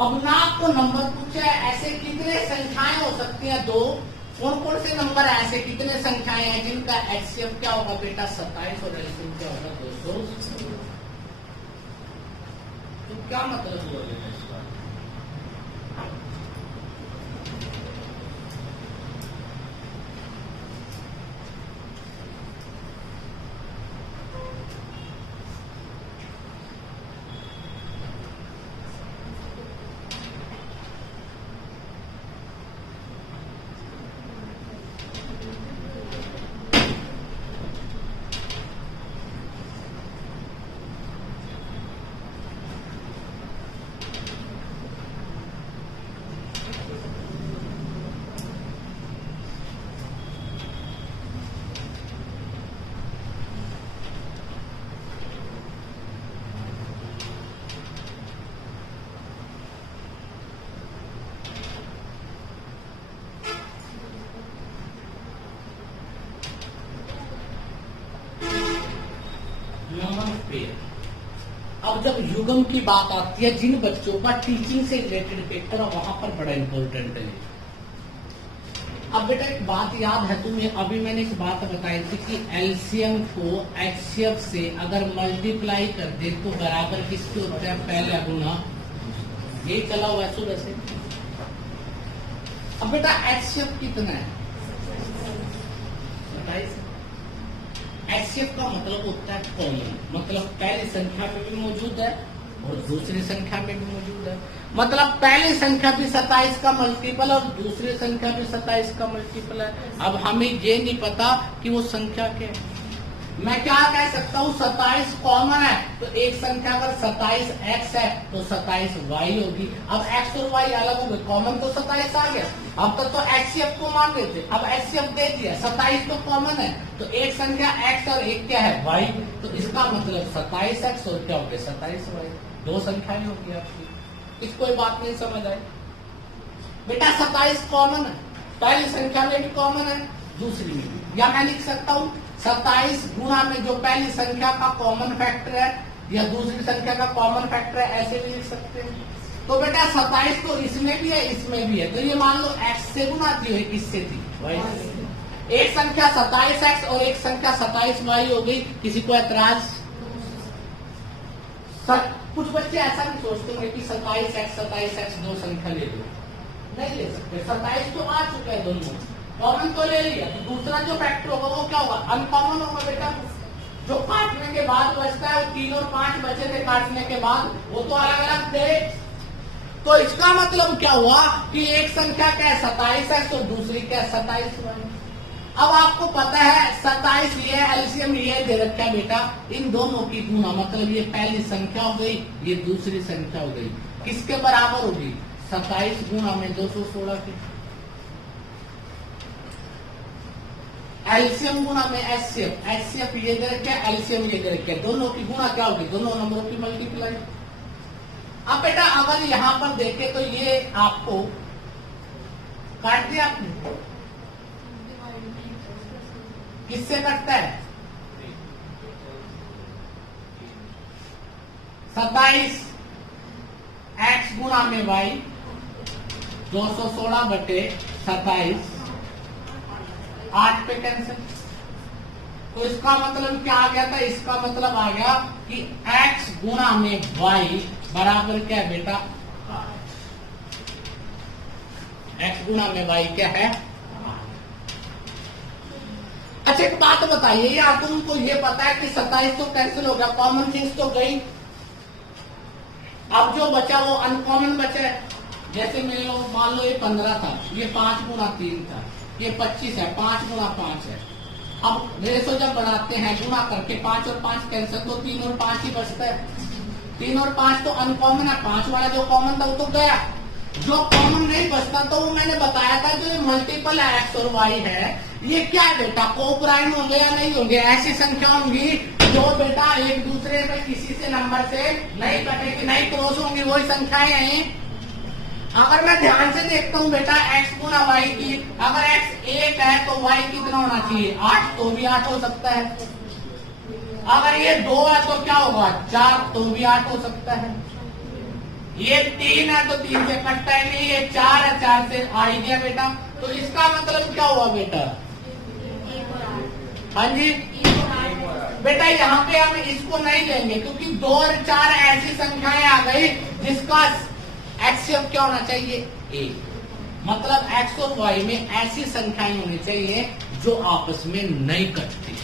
अब ना आपको नंबर पूछा है, ऐसे कितने संख्याएं हो सकती हैं? दो। कौन कौन से नंबर है ऐसे, कितने संख्याएं हैं जिनका एचसीएफ क्या होगा बेटा? 27, और एलसीएम क्या होगा? 200। तो क्या मतलब हुआ बेटा इसका? अब जब युग्म की बात आती है, जिन बच्चों का टीचिंग से रिलेटेड पेपर है वहां पर बड़ा इंपॉर्टेंट है। अब बेटा एक बात याद है तुम्हें, अभी मैंने एक बात बताई थी कि एलसीएम को एचसीएफ से अगर मल्टीप्लाई कर दे तो बराबर किसके होते हैं? पहले गुना। ये चला हुआ है सुबह से। अब बेटा एचसीएफ कितना है? 27। एचसीएफ का मतलब होता है कॉमन, मतलब पहली संख्या में भी मौजूद है और दूसरी संख्या में भी मौजूद है। मतलब पहली संख्या भी 27 का मल्टीपल और दूसरी संख्या भी 27 का मल्टीपल है। अब हमें ये नहीं पता कि वो संख्या क्या है। मैं क्या कह सकता हूँ? 27 कॉमन है, तो एक संख्या अगर 27x है तो 27y होगी। अब x और y अलग हो गए, कॉमन तो 27 आ गया। अब तक तो एचसीएफ को मान रहे थे, अब एचसीएफ दे दिया, 27 तो कॉमन है, तो एक संख्या x और एक क्या है? y। तो इसका मतलब 27x और क्या हो गया? 27y। दो संख्याएं होगी आपकी। इस कोई बात नहीं समझ आई बेटा? 27 कॉमन है, पहली संख्या में भी कॉमन है, दूसरी में भी। या मैं लिख सकता हूँ 27 गुणा में जो पहली संख्या का कॉमन फैक्टर है या दूसरी संख्या का कॉमन फैक्टर है, ऐसे भी लिख सकते हैं। तो बेटा 27 तो इसमें भी है, इसमें भी है, तो ये मान लो x से गुणा थी और किससे थी? y से। एक संख्या 27x और एक संख्या 27y हो गई। किसी को ऐतराज? कुछ बच्चे ऐसा भी सोचते हैं कि 27x दो संख्या ले लो, नहीं ले सकते। 27 तो आ चुका है, दोनों कॉमन तो ले लिया, तो दूसरा जो फैक्टर होगा वो क्या होगा? अनकॉमन होगा बेटा। जो काटने के बाद बचता है वो 3 और 5 बचे थे काटने के बाद, वो तो अलग अलग थे। तो इसका मतलब क्या हुआ कि एक संख्या क्या है? 27x और दूसरी क्या है? 27y। अब आपको पता है 27 ये एलसीएम ये दे रखा है बेटा, इन दोनों की गुणा, मतलब ये पहली संख्या हो गई, ये दूसरी संख्या हो गई, किसके बराबर होगी? 27 गुणा में 216 की। एलसीएम गुणा में एचसीएफ, एचसीएफ ये दे रखे, एलसीएम ये दे रखे, दोनों की गुणा क्या होगी? दोनों नंबरों की मल्टीप्लाई। अब बेटा अगर यहां पर देखे तो ये आपको काट दिया आपने, किससे कटता है? 27 एक्स गुणा में वाई, 216 बटे 27, 8 पे कैंसिल। तो इसका मतलब क्या आ गया था? इसका मतलब आ गया कि x गुणा में y बराबर क्या है बेटा? x गुणा में y क्या है? अच्छा एक बात बताइए, या तुमको ये पता है कि 27 तो कैंसिल हो गया, कॉमन चीज तो गई, अब जो बचा वो अनकॉमन बचा है। जैसे मान लो ये 15 था, ये 5 गुणा 3 था, ये 25 है, 5 गुणा 5 है। अब रेशो जब बनाते हैं गुणा करके 5 और 5 कैंसिल, तो 3 और 5 ही बचता है। 3 और 5 तो अनकॉमन है, 5 वाला जो कॉमन था वो तो गया। जो कॉमन नहीं बचता तो वो मैंने बताया था, जो मल्टीपल एक्स और वाई है ये क्या है बेटा? कोप्राइम होंगे या नहीं होंगे? ऐसी संख्या होंगी जो बेटा एक दूसरे में किसी से नंबर से नहीं कटेगी, नहीं क्रॉस होंगी, वही संख्याएं हैं। अगर मैं ध्यान से देखता हूँ बेटा x गुना वाई की, अगर x 1 है तो y कितना होना चाहिए? 8, तो भी 8 हो सकता है। अगर ये 2 है तो क्या होगा? 4, तो भी 8 हो सकता है। ये 3 है तो 3 से कटता ही नहीं, ये 4 है, 4 से आ ही गया बेटा। तो इसका मतलब क्या हुआ बेटा? हाँ जी बेटा, यहाँ पे हम इसको नहीं लेंगे क्योंकि 2 और 4 ऐसी संख्याएं आ गई जिसका एक्सएफ क्या होना चाहिए? 1। मतलब एक्स और वाई में ऐसी संख्याएं होनी चाहिए जो आपस में नहीं कटती।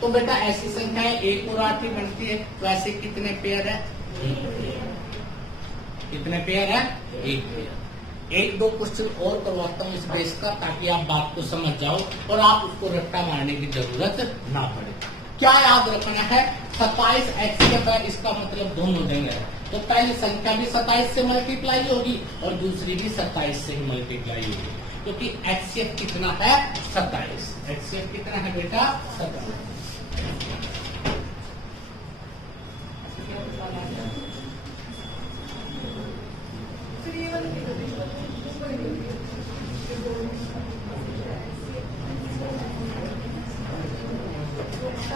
तो बेटा ऐसी संख्याएं 1 और 8 ही बनती है। तो ऐसे कितने पेयर है? 1 पेयर। कितने पेयर है? 1 पेयर। 1-2 क्वेश्चन और करवाता हूँ इस बेस का, ताकि आप बात को समझ जाओ और आप उसको रट्टा मारने की जरूरत ना पड़े। क्या याद रखना है? 27 एक्सएफ है, इसका मतलब दोनों जगह है। तो पहली संख्या भी 27 से मल्टीप्लाई होगी और दूसरी भी 27 से ही मल्टीप्लाई होगी, क्योंकि एक्सएफ कितना है? 27। एक्सएफ कितना है बेटा? 27।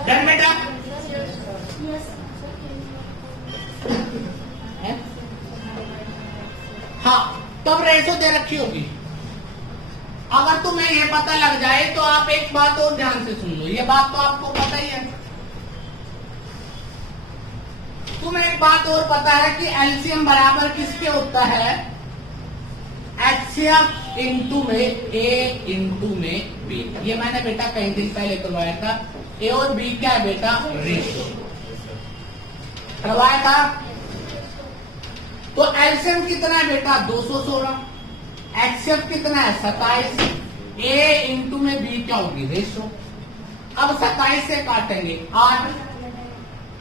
डन बेटा? हाँ, तब रेशो दे रखी होगी। अगर तुम्हें ये पता लग जाए तो आप एक बात और ध्यान से सुन लो, ये बात तो आपको पता ही है। तुम्हें एक बात और पता है कि एलसीएम बराबर किसके होता है? एचसीएफ इंटू में ए इंटू में बी। ये मैंने बेटा कई दिन पहले करवाया था। ए और बी क्या है बेटा? रेशो करवाया था। तो एलसीएम कितना है बेटा? 216। एक्सएफ कितना है? 27। ए इंटू में बी क्या होगी? रेशो। अब 27 से काटेंगे 8,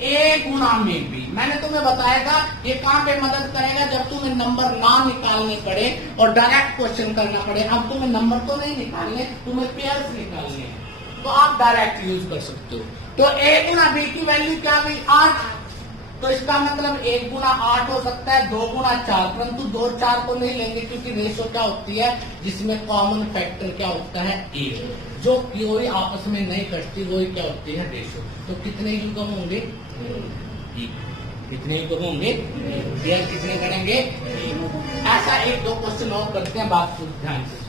ए गुणा में बी। मैंने तुम्हें बताया था ये कहां पे मदद करेगा? जब तुम्हें नंबर ना निकालने पड़े और डायरेक्ट क्वेश्चन करना पड़े। अब तुम्हें नंबर तो नहीं निकालने, तुम्हें पेयर्स निकालने हैं, तो आप डायरेक्ट यूज कर सकते हो। तो ए गुणा बी की वैल्यू क्या हुई? 8। तो इसका मतलब 1 गुणा 8 हो सकता है, 2 गुणा 4, परंतु 2 और 4 को नहीं लेंगे क्योंकि रेशो क्या होती है? जिसमें कॉमन फैक्टर क्या होता है? 1। जो कोई आपस में नहीं कटती वही क्या होती है? रेशो। तो कितने युग्म होंगे? कितने युग्म होंगे? पेयर कितने करेंगे? ऐसा 1-2 क्वेश्चन और करते हैं, बात को ध्यान से।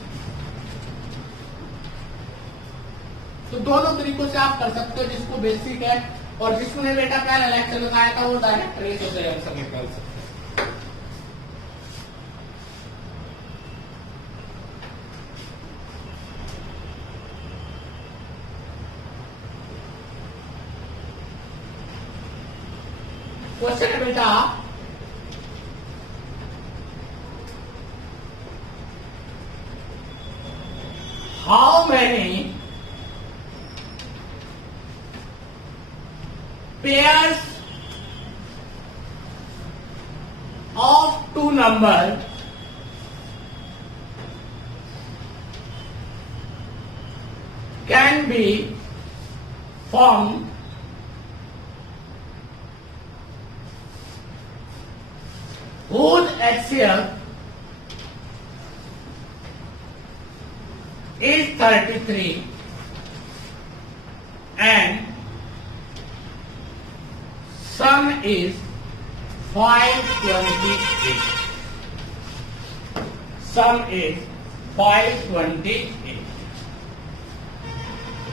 तो दोनों तरीकों से आप कर सकते हो, जिसको बेसिक है और जिसने बेटा पहला लेक्चर लगाया था वो डायरेक्ट रेशो से आंसर निकाल सकते। क्वेश्चन है बेटा, how many pairs of two numbers can be formed whose HCF is 33 and sum is 528. Sum is 528.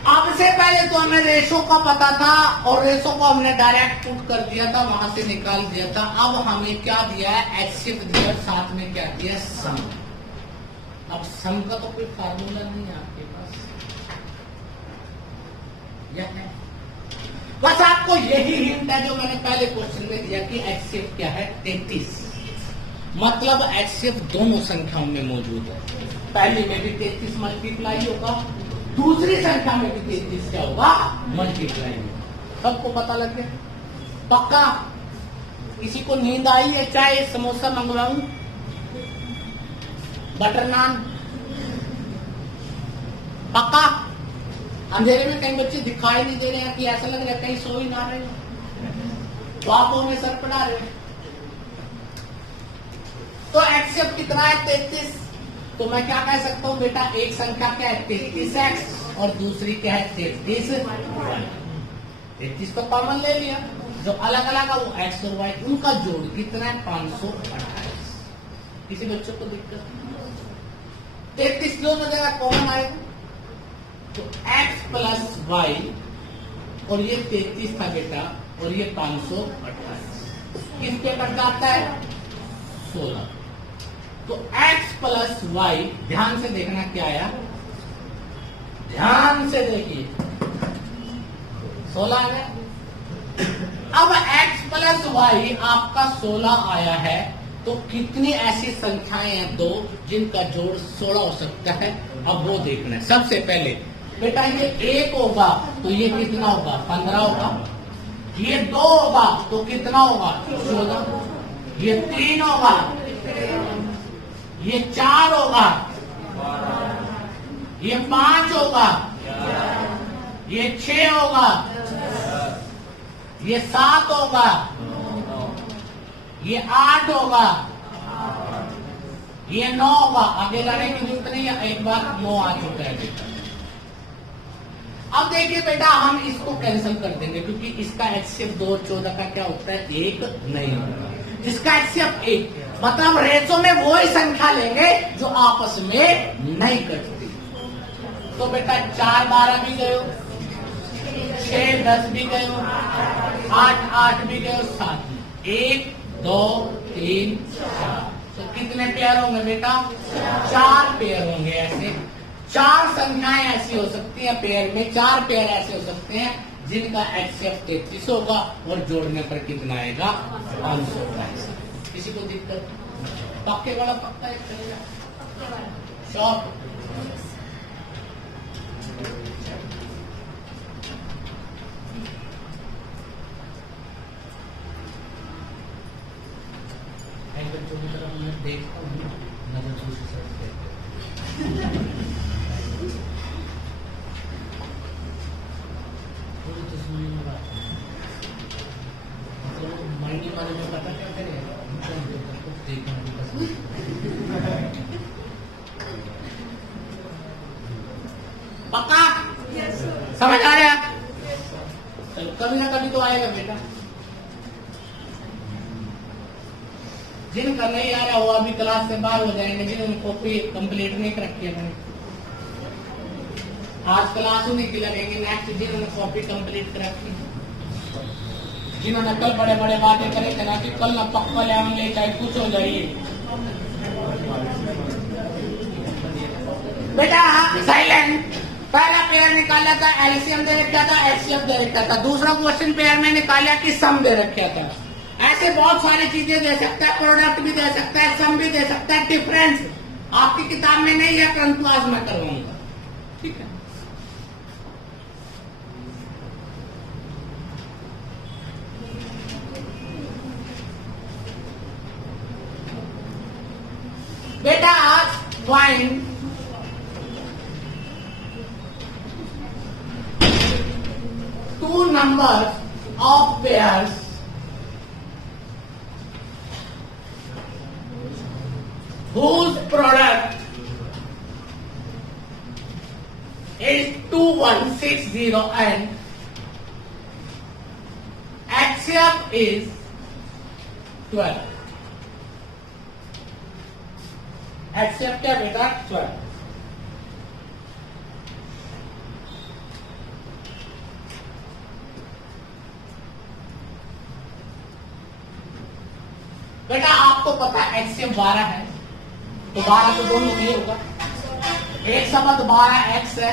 अब से पहले तो हमें रेशो का पता था और रेशो को हमने डायरेक्ट पुट कर दिया था, वहां से निकाल दिया था। अब हमें क्या दिया है, एचसीएफ दिया, साथ में क्या दिया, सम। अब सम का तो कोई फार्मूला नहीं है आपके पास, यह है बस आपको यही हिंट है जो मैंने पहले क्वेश्चन में दिया कि एचसीएफ क्या है, 33। मतलब एचसीएफ दोनों संख्याओं में मौजूद है, पहली में भी 33 मल्टीप्लाई होगा, दूसरी संख्या में भी 33 क्या होगा, मल्टीप्लाई होगा। सबको पता लग गया, पक्का? किसी को नींद आई है? चाहे समोसा मंगवाऊं, बटर नान? पक्का? अंधेरे में कई बच्चे दिखाई नहीं दे रहे हैं कि ऐसा लग रहा है कहीं सो ही ना रहे हो, ख्वाबों में सर पड़ा रहे। तो एक्सेप्ट कितना है, 33। तो मैं क्या कह सकता हूं बेटा, एक संख्या क्या है 33x और दूसरी क्या है 33y। 33 तो कॉमन ले लिया, जो अलग अलग है वो x और y, उनका जोड़ कितना है 528। किसी बच्चों को दिक्कत, 33 दोनों जगह कॉमन आएगा तो x प्लस y, और ये 33 था बेटा और ये 528 किसके कट जाता है, 16। तो x प्लस y, ध्यान से देखना क्या आया, ध्यान से देखिए 16 आ गया। अब x प्लस y आपका 16 आया है, तो कितनी ऐसी संख्याएं हैं दो जिनका जोड़ 16 हो सकता है, अब वो देखना है। सबसे पहले बेटा ये 1 होगा तो ये कितना होगा, 15 होगा। ये 2 होगा तो कितना होगा, 14। ये 3 होगा, ये 4 होगा, ये 5 होगा, ये 6 होगा, ये 7 होगा, ये 8 होगा, ये 9 होगा। आगे जाने की जरूरत नहीं है, एक बार 9 आ चुका है बेटा। अब देखिए बेटा हम इसको कैंसिल कर देंगे क्योंकि इसका एचसीएफ 2 और 14 का क्या होता है, 1 नहीं होगा। जिसका एचसीएफ 1, मतलब रेशो में वो ही संख्या लेंगे जो आपस में नहीं कटती। तो बेटा 4 12 भी गए, 6 10 भी गए, 8 8 भी गए, 7 1 2 3 4। तो कितने पेयर होंगे बेटा, 4 पेयर होंगे। ऐसे 4 संख्याएं ऐसी हो सकती हैं पेयर में, 4 पेयर ऐसे हो सकते हैं जिनका एचसीएफ 33 होगा और जोड़ने पर कितना आएगा, 522। किसी को दिक्कत, पक्के वाला पक्का है, शॉप बच्चों की तरफ मैं देखता हूँ, नजर दूसरी तरफ थोड़ी तो सुनने में बात है, मतलब माइंडी वाले में पता क्या करेगा, देखना भी पसंद। पक्का समझ आ रहा है? चलो कभी ना कभी तो आएगा बेटा। जिनका नहीं आ रहा वो अभी क्लास से बाहर हो जाएंगे, जिन्होंने कॉपी कंप्लीट नहीं रखी है मैंने, आज क्लास उन्हीं की लगेंगे। नेक्स्ट जिन्होंने कॉपी कंप्लीट कर रखी, जिन्होंने कल बड़े बड़े बातें करे थे ना कि कल ना पक्का ले हम ले, चाहे कुछ हो जाइए बेटा। साइलेंट। पहला पेयर निकाला था, एलसीएम दे रखा था, एचसीएफ दे रखा था। दूसरा क्वेश्चन पेयर में निकाला कि सम दे रखा था। ऐसे बहुत सारी चीजें दे सकता है, प्रोडक्ट भी दे सकता है, सम भी दे सकता है। डिफरेंस आपकी किताब में नहीं है, परंतु आज मैं करवाऊंगा, ठीक है। Find two numbers of pairs whose product is 2160 and HCF is 12. HCF क्या बेटा 12. बेटा आपको पता है HCF 12 है, तो 12 तो दोनों में होगा. एक शब्द 12 x है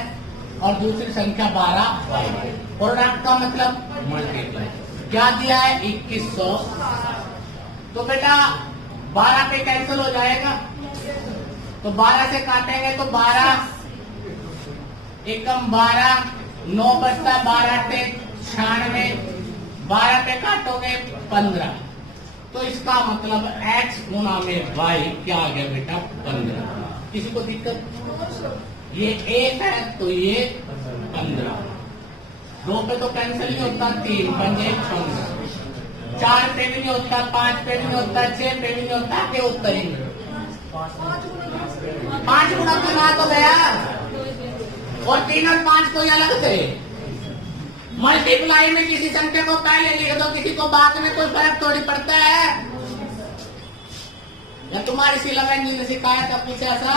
और दूसरी संख्या 12 y है. प्रोडक्ट का मतलब मल्टीप्लाई. क्या दिया है 2100. तो बेटा 12 पे कैंसिल हो जाएगा, तो 12 से काटेंगे तो 12 एकम 12, 9 बचता 12 टे 96, 12 पे काटोगे 15. तो इसका मतलब x गुना में y क्या आ गया बेटा 15. किसी को दिक्कत? ये 1 है तो ये 15. 2 पे तो कैंसिल नहीं होता, 3 पंजे 15, 4 पे भी नहीं होता, 5 पे भी नहीं होता, 6 पे भी नहीं होता, क्या होता ही 5 गुना तो ना तो गया, और 3 और 5 कोई अलग थे. मल्टीप्लाई में किसी संख्या को पहले लिख दो, किसी को बाद में, कोई फर्क थोड़ी पड़ता है. या तुम्हारी सिलवन जी ने सिखाया था कुछ ऐसा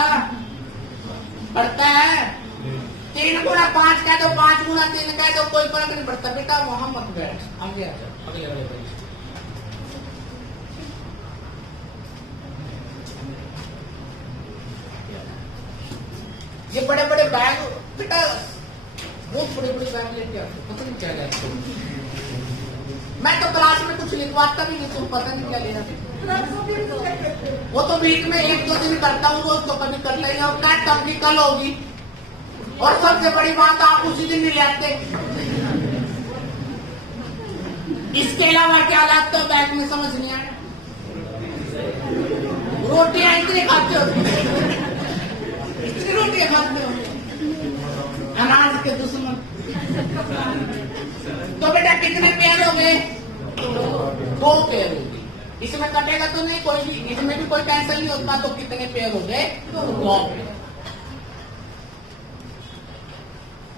पड़ता है? 3 गुना 5 कह दो, 5 गुना 3 कह दो, कोई फर्क नहीं पड़ता. बेटा वहां मत बैठ, आगे आ जाओ अगले वाले पेज. ये बड़े बड़े बैग बेटा, बहुत बड़ी बड़ी बैग लेके आते, पता नहीं क्या जाए. मैं तो क्लास में कुछ लिखवाता भी नहीं, तुम पता नहीं क्या लेना. वो तो वीक में 1-2 दिन करता हूँ, रोज तो कभी कर लेंगे, और क्या तब भी कल होगी. और सबसे बड़ी बात आप उसी दिन नहीं लाते. इसके अलावा क्या लाते हो बैग में, समझ नहीं आया. रोटियां इतनी खाते हो, इतनी रोटियां खाते हो, अनाज के दुश्मन. तो बेटा कितने पेयर हो गए? 2 पेयर हो गए. इसमें कटेगा तो नहीं कोई भी, इसमें भी कोई कैंसिल नहीं होता. तो कितने पेयर हो गए? 2 पेयर.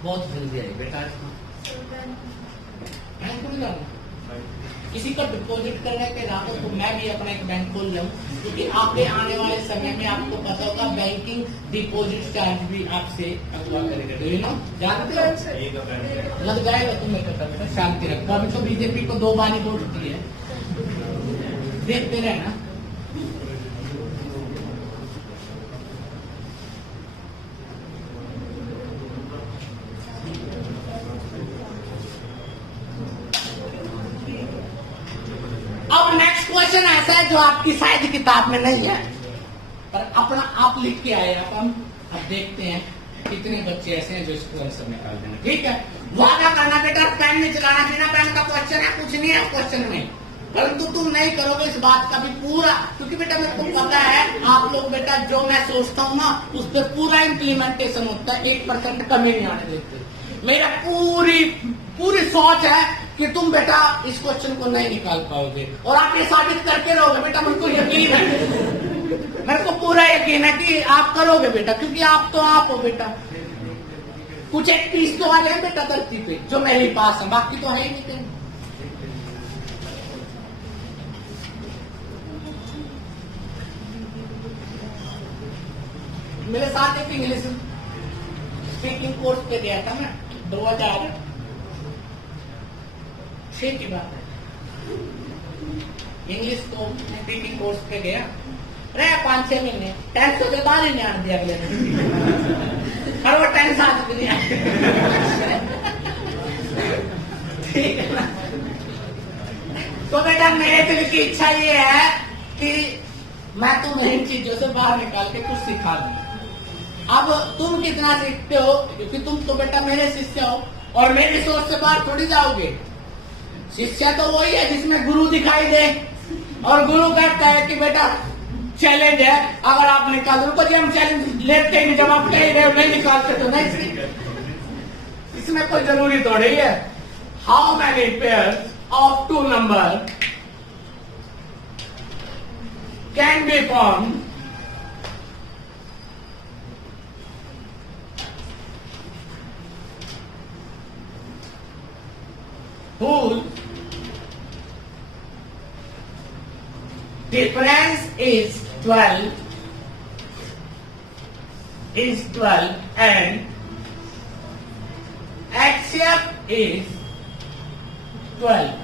बहुत जल्दी आई बेटा. बैंक खुल जाऊँ, किसी का डिपॉजिट करने के नाते तो मैं भी अपना एक बैंक खोल लूँ, क्योंकि आपके आने वाले समय में आपको पता होगा बैंकिंग डिपॉजिट चार्ज भी आपसे अगवा करेगा. Do you know? जानते हो? लग जाएगा तुम्हें तो. शांति रखो. अभी तो बीजेपी को 2 बार ही वोट दिए, देखते रहना. अब नेक्स्ट क्वेश्चन ऐसा है जो आपकी शायद किताब में नहीं है, पर अपना आप लिख के आए. अब देखते हैं कितने बच्चे ऐसे हैं जो इसको आंसर निकाल देना. ठीक है, वादा करना बेटा, पेन नहीं चलाना. बिना पेन का क्वेश्चन है, कुछ नहीं है क्वेश्चन में, परंतु तुम नहीं करोगे इस बात का भी पूरा, क्योंकि बेटा मेरे को पता है आप लोग बेटा जो मैं सोचता हूँ ना उस पर पूरा इम्प्लीमेंटेशन होता है. 1% कमी नहीं आने देते. मेरा पूरी सोच है कि तुम बेटा इस क्वेश्चन को नहीं निकाल पाओगे, और आप ये साबित करके रहोगे बेटा. मुझको यकीन है, मेरे को पूरा यकीन है कि आप करोगे बेटा, क्योंकि आप तो आप हो बेटा. कुछ एक पीस तो आ गए बेटा धरती पे जो मेरे पास है, बाकी तो है ही नहीं कहीं. मेरे साथ एक इंग्लिश स्पीकिंग कोर्स पे गया था मैं 2006 की बात है. इंग्लिश को स्पीकिंग कोर्स पे गया, रहे 5-6 महीने. 10 के बाद ही नहीं आने दिया अगले दिन, और वो 10 साल दिया. ठीक है ना? तो बेटा मेरे दिल की इच्छा ये है कि मैं तुम्हें इन चीजों से बाहर निकाल के कुछ सिखा दूं. अब तुम कितना सीखते हो, क्योंकि तुम तो बेटा मेरे शिष्य हो, और मेरी सोच से बाहर थोड़ी जाओगे. शिष्य तो वही है जिसमें गुरु दिखाई दे, और गुरु कहता है कि बेटा चैलेंज है, अगर आप निकाल दो पर हम चैलेंज लेते ही नहीं, जब आप कह रहे हो नहीं निकालते तो नहीं, इसमें कोई जरूरी थोड़ी है। How many pairs of two number can be form whose difference is 12 and HCF is 12.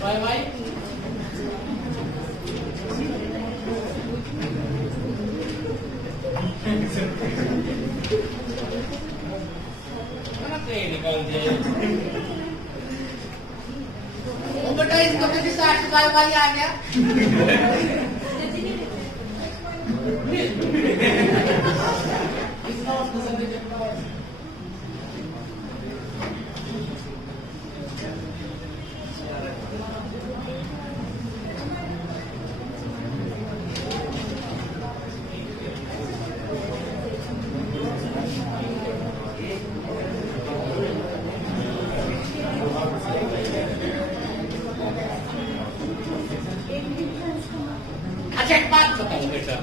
Bye bye. निकाल दिया। वो बेटा इसको किसी से 8 बाई आ गया। अच्छा एक बात बताओ बेटा,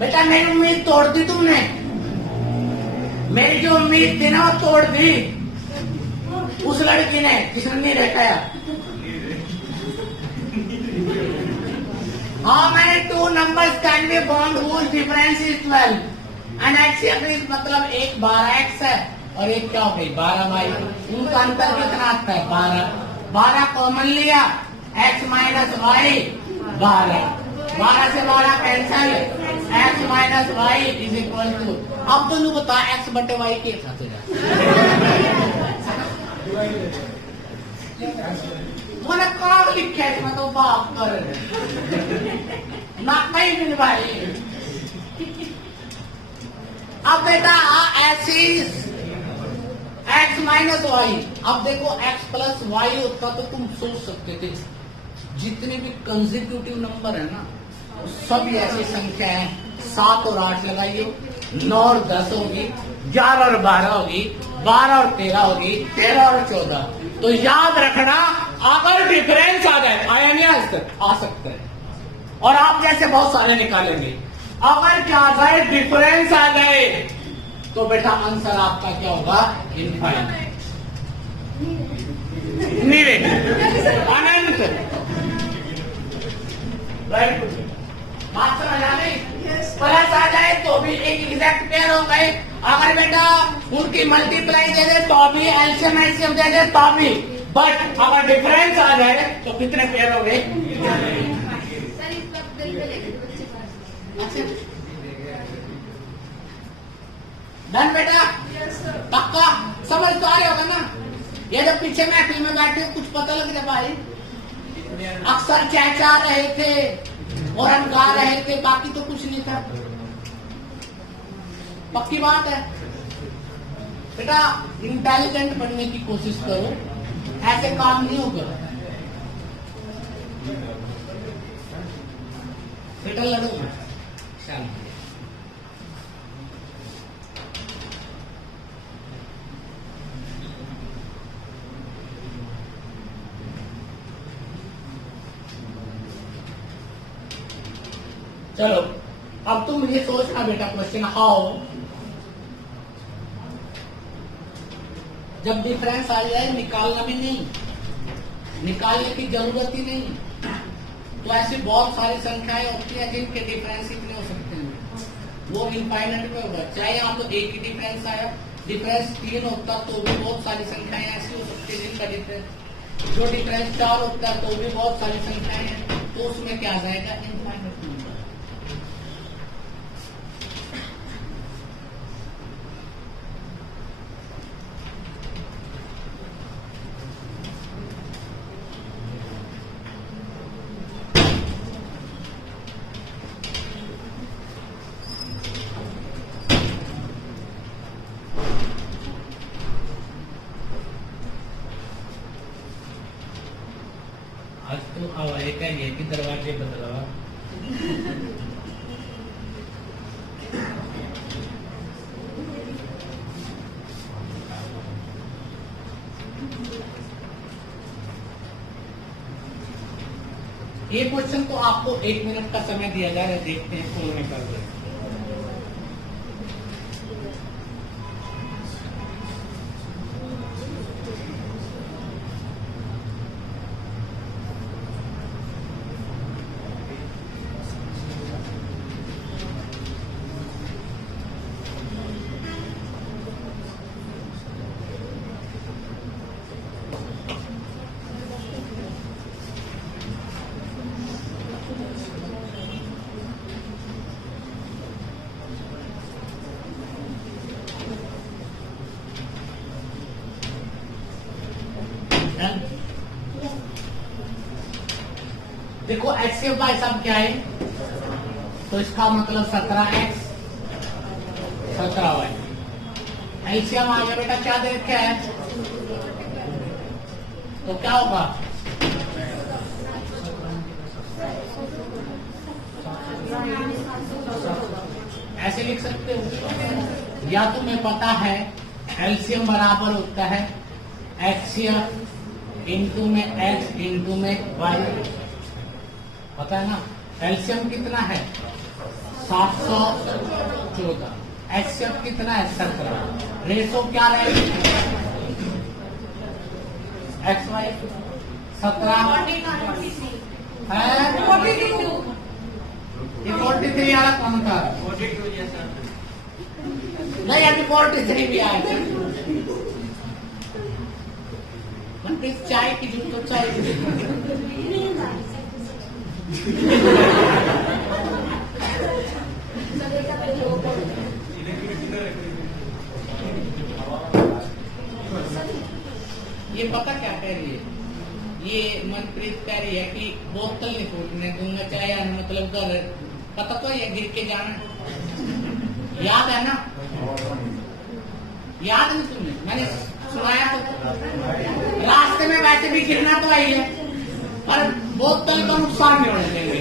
बेटा मेरी उम्मीद तोड़ दी तुमने, मेरी जो उम्मीद थी ना वो तोड़ दी उस लड़की ने जिसने नहीं रखाया। हाँ मैंने 2 numbers can be formed whose difference is 12 and HCF is मतलब एक 12x है और एक क्या हो गई 12y, उनका अंतर कितना आता है 12 कॉमन लिया, x माइनस वाई 12 से 12 cancel, x minus y is equal to, अब दोनों बता x बटे वाई के साथ हो मैंने कहा लिखा है इसमें तो बात कर ना कहीं भी भाई। अब बेटा ऐसी x माइनस वाई, अब देखो x प्लस वाई होता तो तुम सोच सकते थे जितने भी कंसेक्यूटिव नंबर है ना सभी ऐसी संख्या है, 7 और 8 लगाइयो, 9 और 10 होगी, 11 और 12 होगी, 12 और 13 होगी, 13 और 14। तो याद रखना अगर डिफरेंस आ जाए, आया नहीं आ सकता है, और आप जैसे बहुत सारे निकालेंगे, अगर क्या आ जाए डिफरेंस आ जाए तो बेटा आंसर आपका क्या होगा इनफाइनाइट, अनंत। राइट, बात समझ आ गई? प्लस आ जाए तो भी एक एग्जैक्ट पेयर हो गए, अगर बेटा उनकी मल्टीप्लाई दे दे तो भी, एलसीएम एलसीएम दे दे तो भी, बट अगर डिफरेंस आ जाए तो कितने पेयर हो गए? डन बेटा, पक्का समझ तो आ रहे होगा ना? ये जब पीछे महफिल में बैठे कुछ पता लग जाए भाई, अक्सर चहचहा रहे थे और हम गा रहे थे, बाकी तो कुछ नहीं था। पक्की बात है बेटा, इंटेलिजेंट बनने की कोशिश करो, ऐसे काम नहीं होगा बेटा, लड़ो मत। चलो अब तुम ये सोचना बेटा क्वेश्चन हाउ, जब डिफरेंस आ जाए निकालना भी नहीं, निकालने की जरूरत ही नहीं। तो ऐसी बहुत सारी संख्याएं होती हैं जिनके डिफरेंस इतने हो सकते हैं, वो इनफाइनाइट में होगा। चाहे यहाँ तो एक ही डिफरेंस आया, डिफरेंस 3 होता तो भी बहुत सारी संख्याएं ऐसी हो सकती है जिनका डिफरेंस, जो डिफरेंस 4 होता है तो भी बहुत सारी संख्याएं हैं, तो उसमें क्या आ जाएगा इनफाइनाइट नंबर। आज तो हवाई का ये कि दरवाजे बदला। ये क्वेश्चन तो आपको 1 मिनट का समय दिया जा रहा है, देखते हैं कौन निकाल रहे हैं। देखो एक्स बाय सब क्या है, तो इसका मतलब 17x 17y। एलसीएम आ गया बेटा, क्या दे रखा है, तो क्या होगा ऐसे लिख सकते हो, या तुम्हें पता है एलसीएम बराबर होता है एक्सएफ इंटू में एक्स इंटू में वाई, पता है ना। एलसीएम कितना है 714, एक्सएफ कितना है 17, रेशो क्या रहेगी एक्स वाई 17 है 43 वाला कौन था, नहीं अभी 43 भी आया। चाय की जूठ तो चाय ये पता क्या कह रही है, ये मनप्रीत कह रही है कि बोतल नहीं फूटने दूंगा चाहे, मतलब घर पता तो ये गिर के जाना, याद है ना, याद नहीं तुमने, मैंने सुनाया तो रास्ते में वैसे भी गिरना तो आई है, पर बोतल का नुकसान नहीं होने देंगे।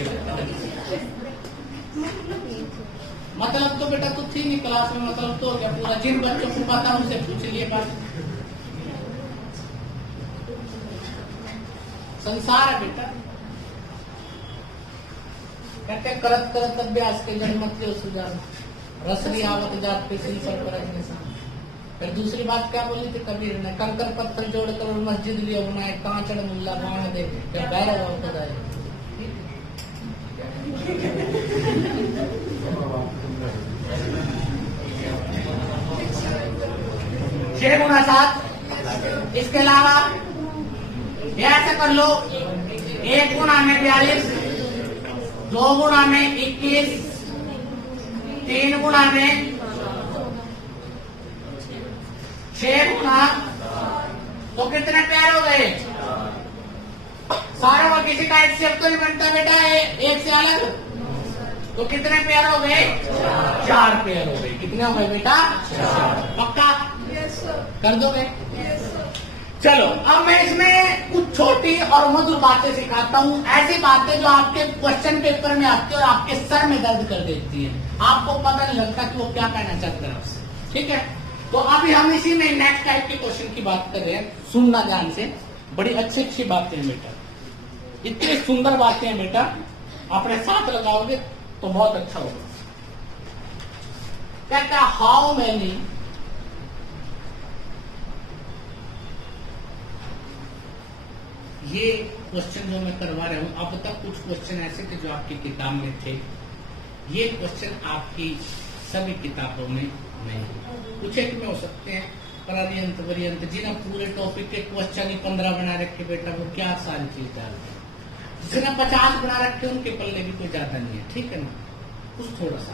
मतलब तो बेटा तो थी नहीं क्लास में, मतलब तो हो गया पूरा, जिन बच्चों को पता उनसे पूछ लिए बात। संसार है बेटा, कहते करत करत अभ्यास के जड़ मत ले सुजान, रसरी आवत जात पे सिल पर परखने सा। फिर दूसरी बात क्या बोली थी कबीर ने, कंकर पत्थर जोड़कर मस्जिद लिया बनाए, कांचड़ मुल्ला बाण दे फिर बैर खुदाए। 6 गुना 7, इसके अलावा ऐसे कर लो 1 गुना में 42, 2 गुना में 21, 3 गुना में 6 गुना, तो कितने पैर हो गए सारे, और किसी का एक्सेप्ट तो नहीं बनता बेटा एक से अलग, तो कितने पैर हो गए 4 पैर हो गए। कितने हो गए बेटा 4, पक्का कर दोगे। चलो अब मैं इसमें कुछ छोटी और मधुर बातें सिखाता हूँ, ऐसी बातें जो आपके क्वेश्चन पेपर में आती है और आपके सर में दर्द कर देती है, आपको पता नहीं लगता कि वो क्या कहना चाहता है आपसे, ठीक है। तो अभी हम इसी में नेक्स्ट टाइप के क्वेश्चन की बात कर रहे हैं, सुनना ध्यान से, बड़ी अच्छी अच्छी बातें हैं बेटा, इतनी सुंदर बातें हैं बेटा, अपने साथ लगाओगे तो बहुत अच्छा होगा। कहता है हाउ मैनी ये क्वेश्चन जो मैं करवा रहा हूं, अब तक कुछ क्वेश्चन ऐसे थे जो आपकी किताब में थे, ये क्वेश्चन आपकी सभी किताबों में नहीं। कुछ एक में हो सकते हैं, पर्यंत पर्यंत जिन्हें पूरे टॉपिक के क्वेश्चन ही 15 बना रखे बेटा, वो क्या सारी चीज डालते हैं। जिन्हें 50 बना रखे उनके पल्ले भी कोई ज्यादा नहीं है, ठीक है ना, कुछ थोड़ा सा।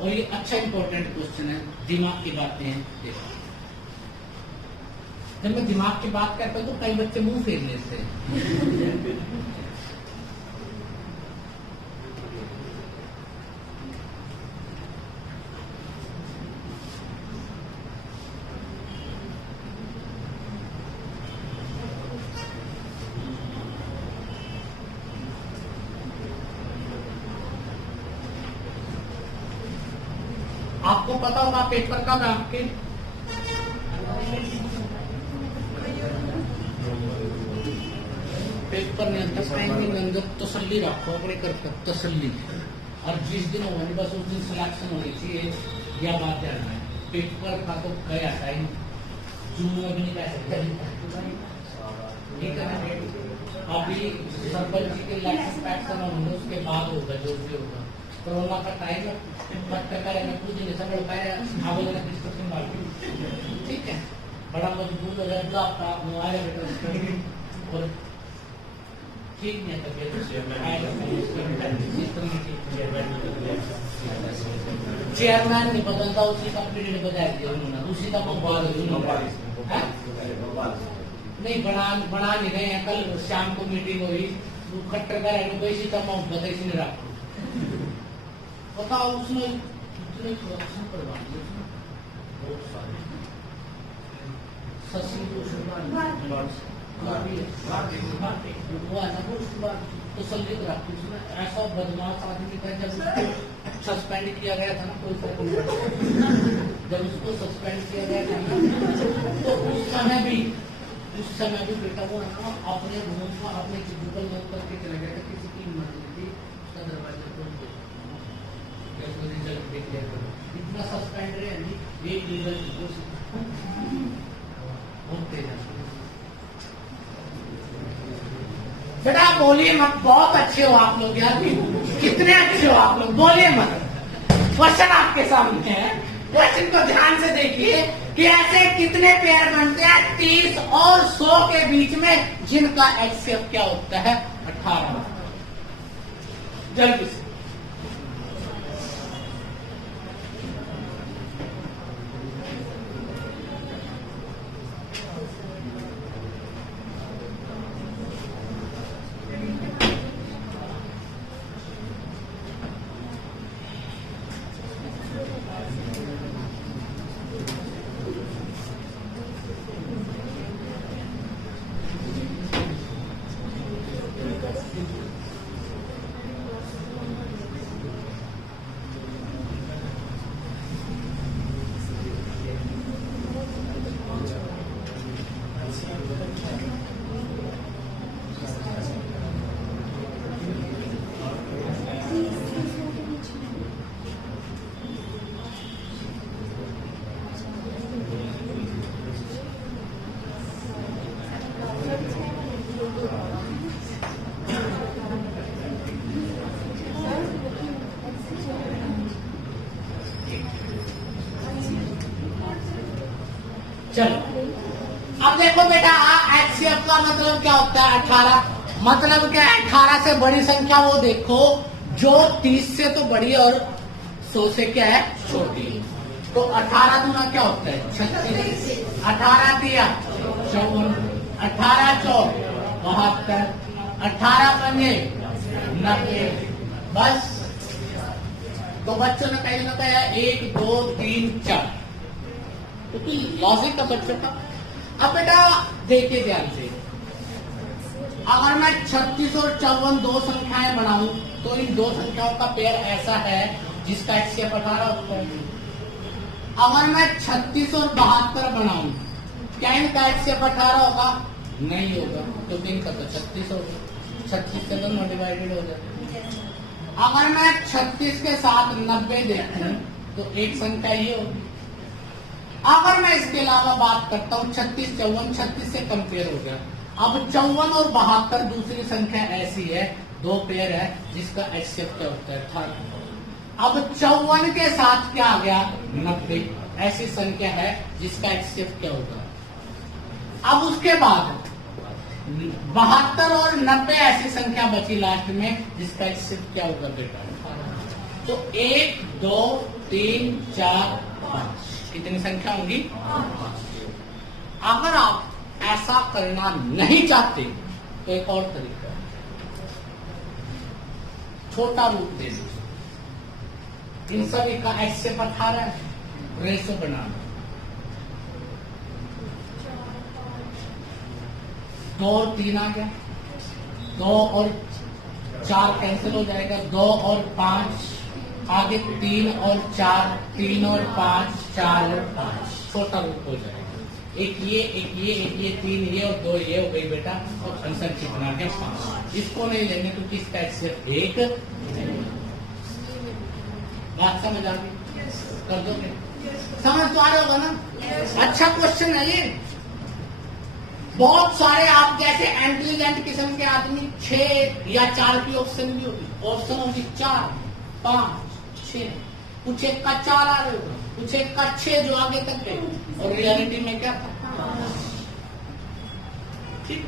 और ये अच्छा इंपॉर्टेंट क्वेश्चन है, दिमाग की बातें हैं। देखो जब मैं दिमाग की बात करता हूं तो कई बच्चे मुंह फेर लेते हैं। आपको पता होगा पेपर कब है आपके? पेपर ने अंदर टाइमिंग अंदर तसल्ली रखो अपने कर तसल्ली, और जिस दिन होगा बस उस दिन सिलेक्शन होनी चाहिए, यह बात ध्यान है। पेपर का तो गया टाइम जून में भी नहीं कह सकते, ठीक है ना। अभी सरपंच जी के इलेक्शन पैक्शन होंगे, उसके बाद होगा जो भी होगा। कोरोना का टाइम है, कुछ दिन ऐसा बढ़ पाया आवेदन डिस्कशन बाकी, ठीक है। बड़ा मजबूत हो जाएगा आपका मोबाइल है बेटा, और ठीक नहीं चेयरमैन नहीं बदलता, उसी का पीरियड बदल दिया उन्होंने, उसी का नहीं बना नहीं रहे हैं। कल शाम को मीटिंग हुई, खट्टर का इसी का बदल नहीं रखो, बताओ उसमें कितने करप्शन करवा दिए बहुत सारे। तसल्ली रखती उसमें, ऐसा बदमाश आदमी था जब उसको सस्पेंड किया गया था ना, कोई फर्क नहीं पड़ा। जब उसको सस्पेंड किया गया था ना, तो उस समय भी बेटा वो ना अपने रूम का अपने गूगल मैप करके चला गया था, किसी की इमरजेंसी उसका दरवाजा खोल दिया, रिजल्ट देख लिया करो। इतना सस्पेंड रहे नहीं, एक लीगल बेटा बोलिए मत, बहुत अच्छे हो आप लोग यार, कितने अच्छे हो आप लोग, बोलिए मत। क्वेश्चन आपके सामने है, क्वेश्चन को ध्यान से देखिए कि ऐसे कितने पेयर बनते हैं 30 और 100 के बीच में, जिनका HCF क्या होता है 18। जल्दी से चलो अब देखो बेटा, HCF का मतलब क्या होता है 18। मतलब क्या है, 18 से बड़ी संख्या वो देखो जो 30 से तो बड़ी और 100 से क्या है छोटी। तो 18 दूना क्या होता है 36, 18 दिया 54, 18 चौक 72, 18 पंजे 90। बस तो बच्चों ने कहीं ना कहा 1 2 3 4, क्योंकि लॉजिक का बच्चों का। अब बेटा देखिए ध्यान से, अगर मैं 36 और 54 दो संख्याएं बनाऊं तो इन दो संख्याओं का पेयर ऐसा है जिसका HCF 18 होता है। अगर मैं 36 और 72 बनाऊं, क्या इनका HCF 18 होगा? नहीं होगा, क्योंकि इनका तो 36 होगा। 36 से दोनों डिवाइडेड हो जाते, अगर मैं 36 के साथ 90 देखूं तो एक संख्या ये होगी। अगर मैं इसके अलावा बात करता हूं 36, 54, 36 से कंपेयर हो गया। अब 54 और 72 दूसरी संख्या ऐसी है, दो पेयर है जिसका एचसीएफ क्या होता है, थर्ड। अब 54 के साथ क्या आ गया, 90, ऐसी संख्या है जिसका एचसीएफ क्या होगा। अब उसके बाद 72 और 90 ऐसी संख्या बची लास्ट में जिसका एचसीएफ क्या होगा बेटा। तो 1, 2, 3, 4, 5 कितनी संख्या होंगी। अगर आप ऐसा करना नहीं चाहते तो एक और तरीका है, छोटा रूप दे दो। इन सभी का एचसीएफ 18 है, रेशो बनाना। 2 और 3 आ गया, 2 और 4 कैंसिल हो जाएगा, 2 और 5 आगे, 3 और 4, 3 और 5, 4 और 5 छोटा रूप हो जाएगा। एक ये, एक ये, एक ये, 3 ये और 2 ये हो गई बेटा। और आंसर कितना है, 5। इसको नहीं लेंगे तो किसका सिर्फ 1। बात समझ आ गई, कर दोगे, समझ तो आ रहा होगा ना। अच्छा क्वेश्चन है ये। बहुत सारे आप जैसे इंटेलिजेंट किस्म के आदमी 6 या 4 की ऑप्शन भी होगी, ऑप्शन होगी 4, 5, 6, कुछ एक का 4 आ रहे होगा, कुछ एक का 6 जो आगे तक गए, और रियलिटी में क्या था, ठीक।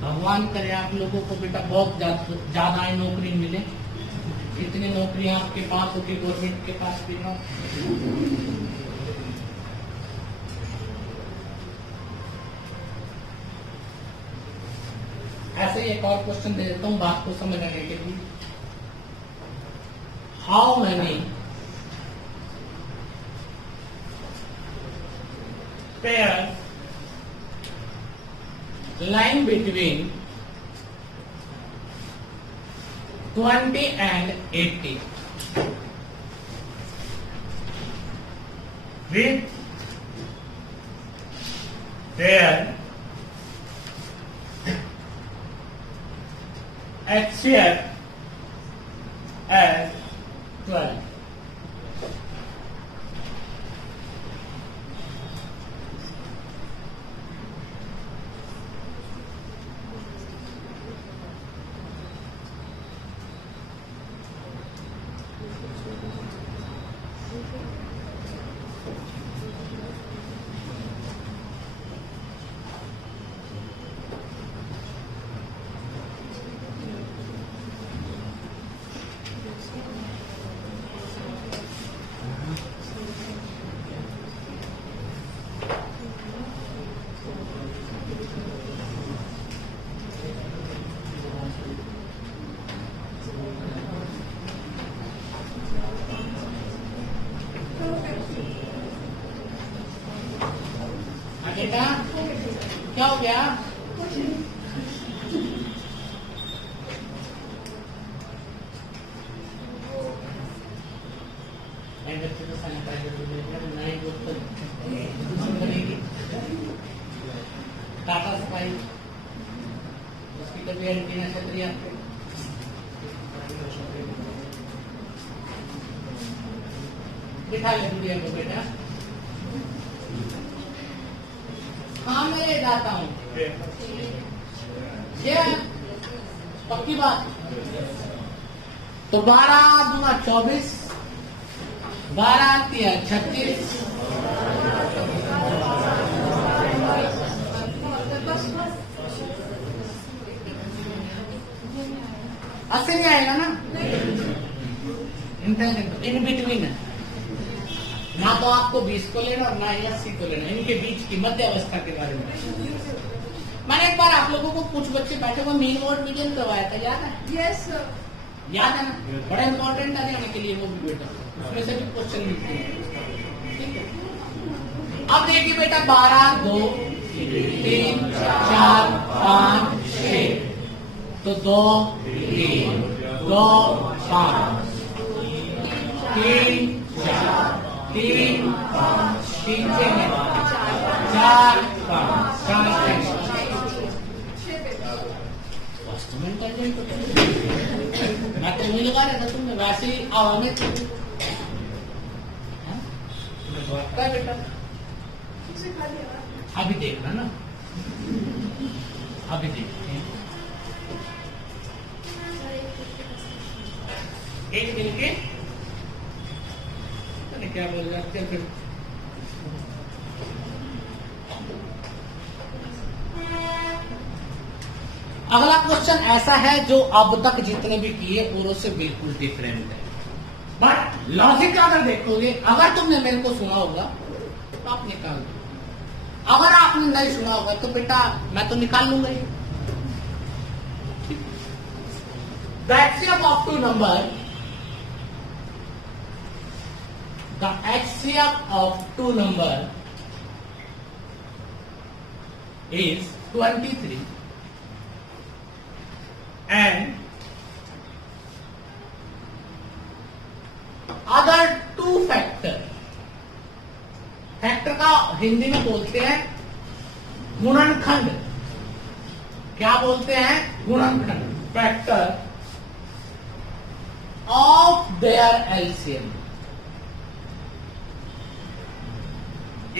भगवान करे आप लोगों को बेटा बहुत ज्यादा नौकरी मिले। इतनी नौकरियां आपके पास होगी, गवर्नमेंट के पास भी ना। ऐसे ही एक और क्वेश्चन दे देता हूं बात को समझने के लिए। How many pair line between 20 and 80 with their HCF as 12. बेटा क्या हो गया, बच्चे को सैनिटाइजर नए टाटा स्काई उसकी कभी एंटीना छतरी आपको बिठा ले गुड़िया को बेटा। हाँ मैं ले जाता हूँ, क्या पक्की बात। तो 12 दूना 24, 12 तिया 36, अस्सी नहीं आएगा ना, इन बिटवीन है ना। तो आपको 20 को लेना और ना ही 80 को लेना, इनके बीच की मध्य अवस्था के बारे में। मैंने एक बार आप लोगों को कुछ बच्चे बैठे हुए मीन और मीडियन करवाया था, याद है? यस सर, याद है ना, बड़ा इंपॉर्टेंट है जाने के लिए वो भी बेटा, उसमें से भी क्वेश्चन मिलते हैं, ठीक है। अब देखिए बेटा 12, 2, 3, 4, 5, 6, तो 2, 3, 2, 5, 3, 4, 3 5 3 4 5 4 मैं तो वही लगा रहा था, तुमने वैसे ही आवाज में बेटा अभी देखना ना, अभी देखते हैं एक मिनट के क्या बोल रहा है फिर। अगला क्वेश्चन ऐसा है जो अब तक जितने भी किए पूरों से बिल्कुल डिफरेंट है, बट लॉजिक अगर देखोगे, अगर तुमने मेरे को सुना होगा तो आप निकाल दो, अगर आपने नहीं सुना होगा तो बेटा मैं तो निकाल लूंगा ही। The HCF of two number, the HCF of two number is 23 and other two factor, factor का हिंदी में बोलते हैं गुणनखंड, क्या बोलते हैं गुणनखंड, factor of their LCM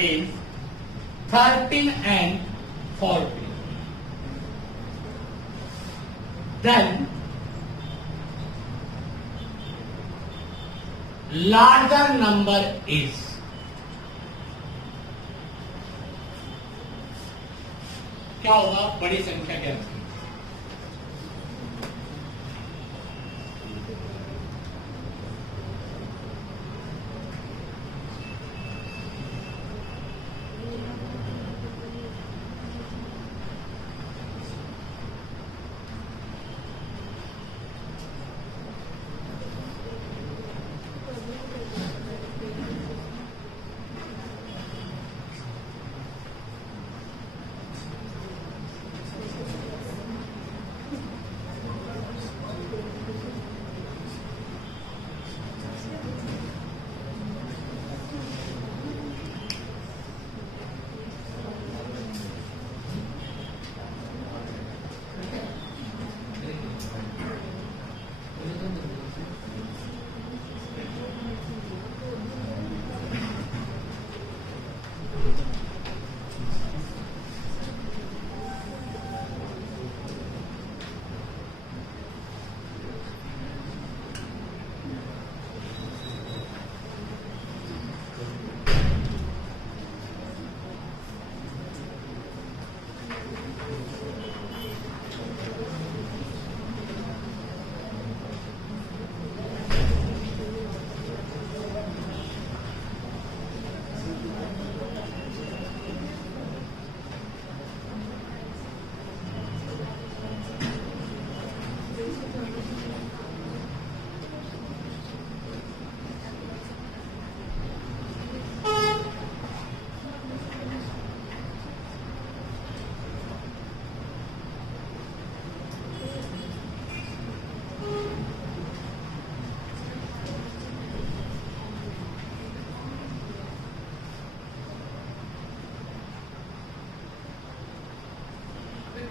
is 13 and 14. Then larger number is, क्या होगा, बड़ी संख्या क्या होगी?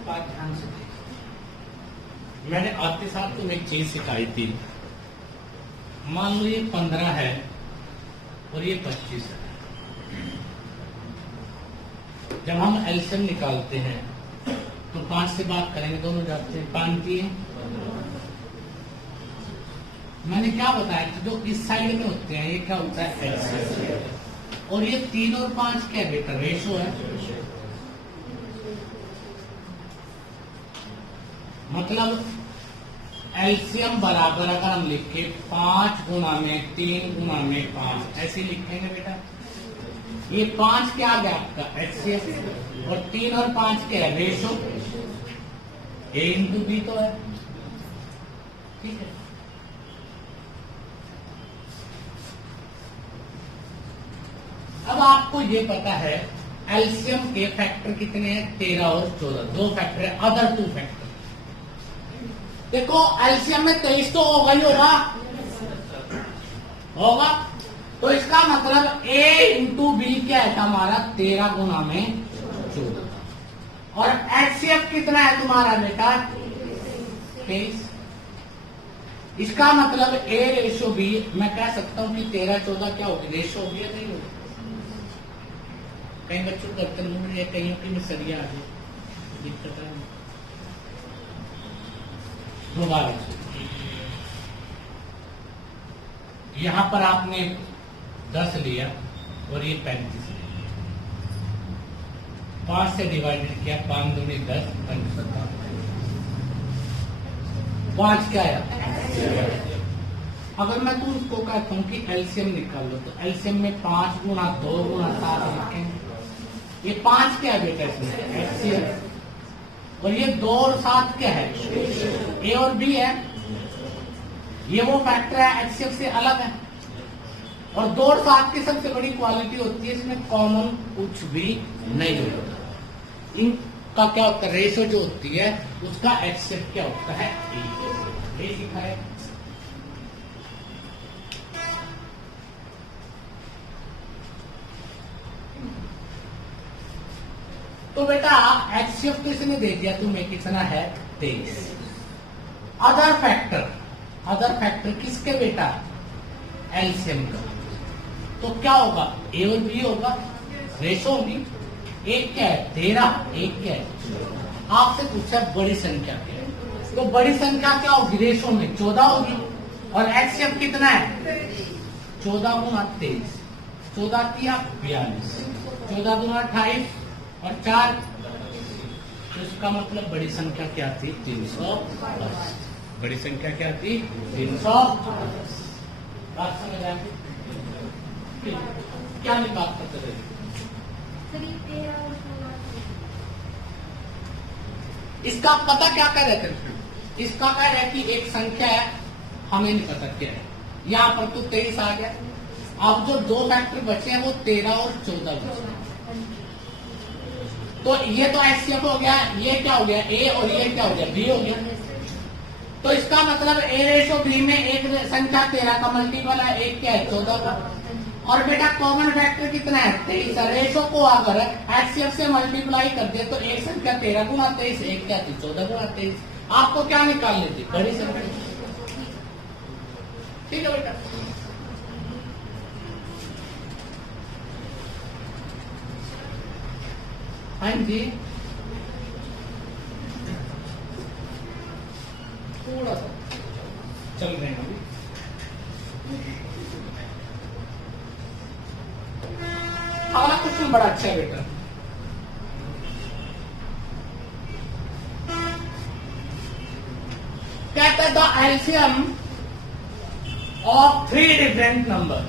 बात ध्यान से देखो, मैंने आते साथ तुम्हें एक चीज सिखाई थी, मान लो ये 15 है और ये 25 है, जब हम एलसीएम निकालते हैं तो 5 से बात करेंगे, दोनों जाते हैं 5 दिए। मैंने क्या बताया कि जो इस साइड में होते हैं ये क्या होता है एलसीएम, और ये 3 और 5 क्या बेटा रेशो है, मतलब एलसीएम बराबर अगर हम लिखे 5 गुना में 3 गुना में 5 ऐसे लिखेंगे बेटा, ये 5 क्या आ गया आपका एचसीएफ और 3 और 5 क्या है रेशो, ए इंटू बी तो है, ठीक है। अब आपको ये पता है एलसीएम के फैक्टर कितने हैं, 13 और 14, 2 फैक्टर है, अदर 2 फैक्टर। देखो एलसीएम में 23 तो होगा ही होगा, तो इसका मतलब A इंटू बी क्या है हमारा 13 गुना में 14 और HCF कितना है तुम्हारा बेटा 23। इसका मतलब A रेशो B मैं कह सकता हूं कि 13-14 क्या होगी रेशो होगी या नहीं होगी। कई बच्चों को बर्तन मुड़ या कहीं की में सरिया आ गई दिक्कत है। दोबारा यहां पर आपने 10 लिया और ये 35 लिया, 5 से डिवाइडेड किया, 5 दूनी 10, 5 क्या है। अगर मैं तुमको कहता हूं कि एलसीएम निकाल लो तो एलसीएम में 5 गुणा 2 गुणा 7 लिखेंगे। ये 5 क्या है बेटा इसमें एचसीएफ और ये 2 और 7 क्या है ए और बी है। ये वो फैक्टर है एचसीएफ से अलग है और 2 और 7 की सबसे बड़ी क्वालिटी होती है इसमें कॉमन कुछ भी नहीं होता। इनका क्या होता है रेशो जो होती है उसका एचसीएफ क्या होता है ए लिखा है। तो बेटा एचसीएफ तो इसने दे दिया तुम्हें कितना है 23। अदर फैक्टर किसके बेटा एलसीएम का। तो क्या होगा ए और बी होगा रेशो होगी। एक क्या है 13 एक क्या है। आपसे पूछा बड़ी संख्या क्या है तो बड़ी संख्या क्या होगी रेशो में 14 होगी और एचसीएफ कितना है 14 गुना 23, 14 किया 42, 14 गुना 28 और 4। तो इसका मतलब बड़ी संख्या क्या थी 310। बड़ी संख्या क्या थी 310। बात समझ आ गई क्या नहीं बात करते रहे। इसका पता क्या कह रहे थे इसका कह रहे कि एक संख्या है हमें नहीं पता क्या है। यहाँ पर तो 23 आ गया। अब जो 2 फैक्टर बचे हैं वो 13 और 14 बचे। तो ये तो एचसीएफ हो गया, ये क्या हो गया ए और ये क्या हो गया बी हो गया। तो इसका मतलब ए रेशो बी में एक संख्या 13 का मल्टीपल है, एक क्या है 14 का। और बेटा कॉमन फैक्टर कितना है 23। रेशो को अगर एचसीएफ से मल्टीप्लाई कर दे तो एक संख्या 13 गुना 23 एक क्या थी 14 गुना 23। आपको क्या निकालनी थी बड़ी संख्या। ठीक है बेटा। हाँ जी थोड़ा सा चल रहे हैं अभी। अगला क्वेश्चन बड़ा अच्छा है बेटा। कहता है the LCM of 3 different number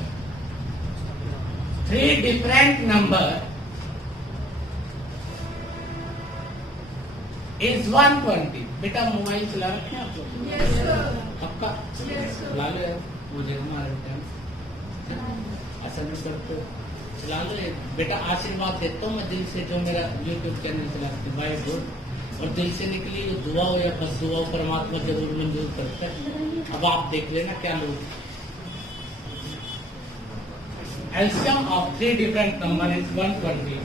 is 120। बेटा मोबाइल चला रखे हैं आप लोग yes, आपका चला लो मुझे हमारा असल में करते चला लो। बेटा आशीर्वाद देता हूँ मैं दिल से जो मेरा यूट्यूब चैनल चलाते बाय गुड और दिल से निकली जो दुआ हो या बस दुआ परमात्मा जरूर मंजूर करता है। अब आप देख लेना क्या लोग LCM of 3 different number is 120।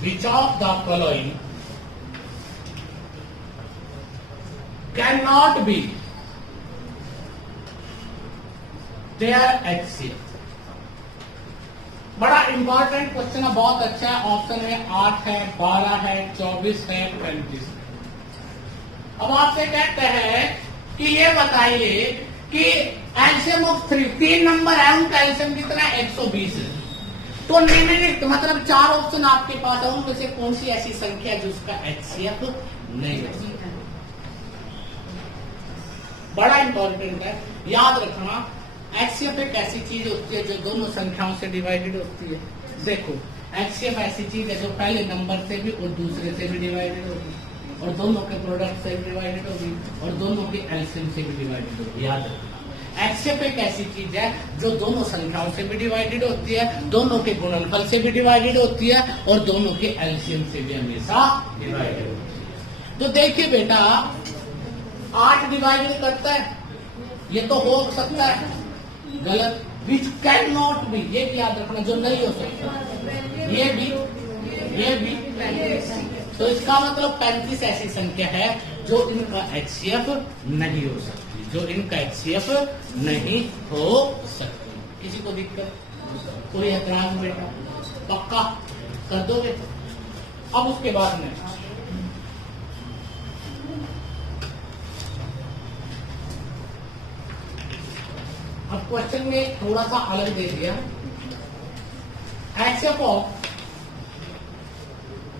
Which of the following cannot be their HCF। बड़ा इंपॉर्टेंट क्वेश्चन है, बहुत अच्छा है। ऑप्शन है 8 है 12 है 24 है 35। अब आपसे कहते हैं कि ये बताइए कि एलसीएम ऑफ 3 नंबर है उनका एलसीएम कितना है 120 है। तो निम्नलिखित मतलब 4 ऑप्शन आपके पास है उनमें से कौन सी ऐसी संख्या है जिसका एचसीएफ नहीं है। बड़ा इंपॉर्टेंट है याद रखना। एचसीएफ एक ऐसी चीज होती है जो दोनों संख्याओं से डिवाइडेड होती है। देखो एचसीएफ ऐसी चीज है जो पहले नंबर से भी और दूसरे से भी डिवाइडेड होगी और दोनों के प्रोडक्ट से भी डिवाइडेड होगी और दोनों के एलसीएम से भी डिवाइडेड होगी। याद रखना एचसीएफ एक ऐसी चीज है जो दोनों संख्याओं से भी डिवाइडेड होती है, दोनों के गुणनफल से भी डिवाइडेड होती है और दोनों के एलसीएम से भी हमेशा डिवाइडेड होती है। तो देखिए बेटा 8 डिवाइडेड करता है, ये तो हो सकता है, गलत। विच कैन नॉट बी, ये याद रखना, जो नहीं हो सकता। ये भी तो इसका मतलब 35 ऐसी संख्या है जो इनका एचसीएफ नहीं हो सकती, जो इनका एचसीएफ नहीं हो सकती। किसी को दिक्कत, कोई ऐतराज बेटा? पक्का कर दोगे? अब उसके बाद में अब क्वेश्चन में थोड़ा सा अलग दे दिया। एचसीएफ ऑफ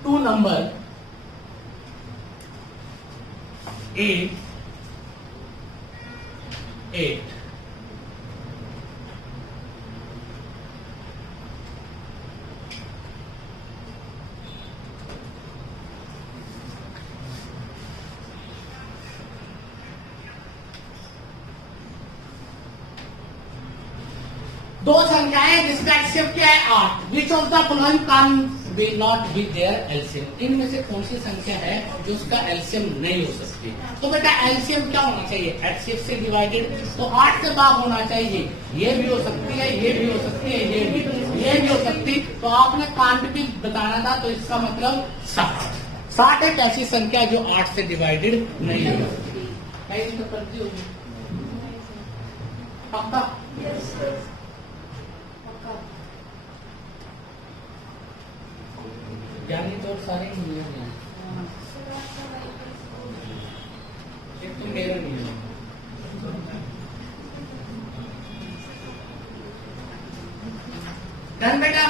2 नंबर 8 दो संख्याएं जिसका एचसीएफ क्या है 8। Which of the following can be not be their LCM, इनमें से कौन सी संख्या है जो उसका एलसीएम नहीं हो सकती? तो बेटा एलसीएम क्या होना चाहिए? एचसीएफ से डिवाइडेड, तो 8 से भाग होना चाहिए। ये भी हो सकती है, ये भी हो सकती है, ये भी हो सकती। तो आपने कांट भी बताना था, तो इसका मतलब 60 एक ऐसी संख्या जो 8 से डिवाइडेड नहीं हो सकती। क्या इसमें गलती होगी? पक्का? ज्ञानी तो सारे ही हैं, एक तो मेरा नहीं है। डन बेटा?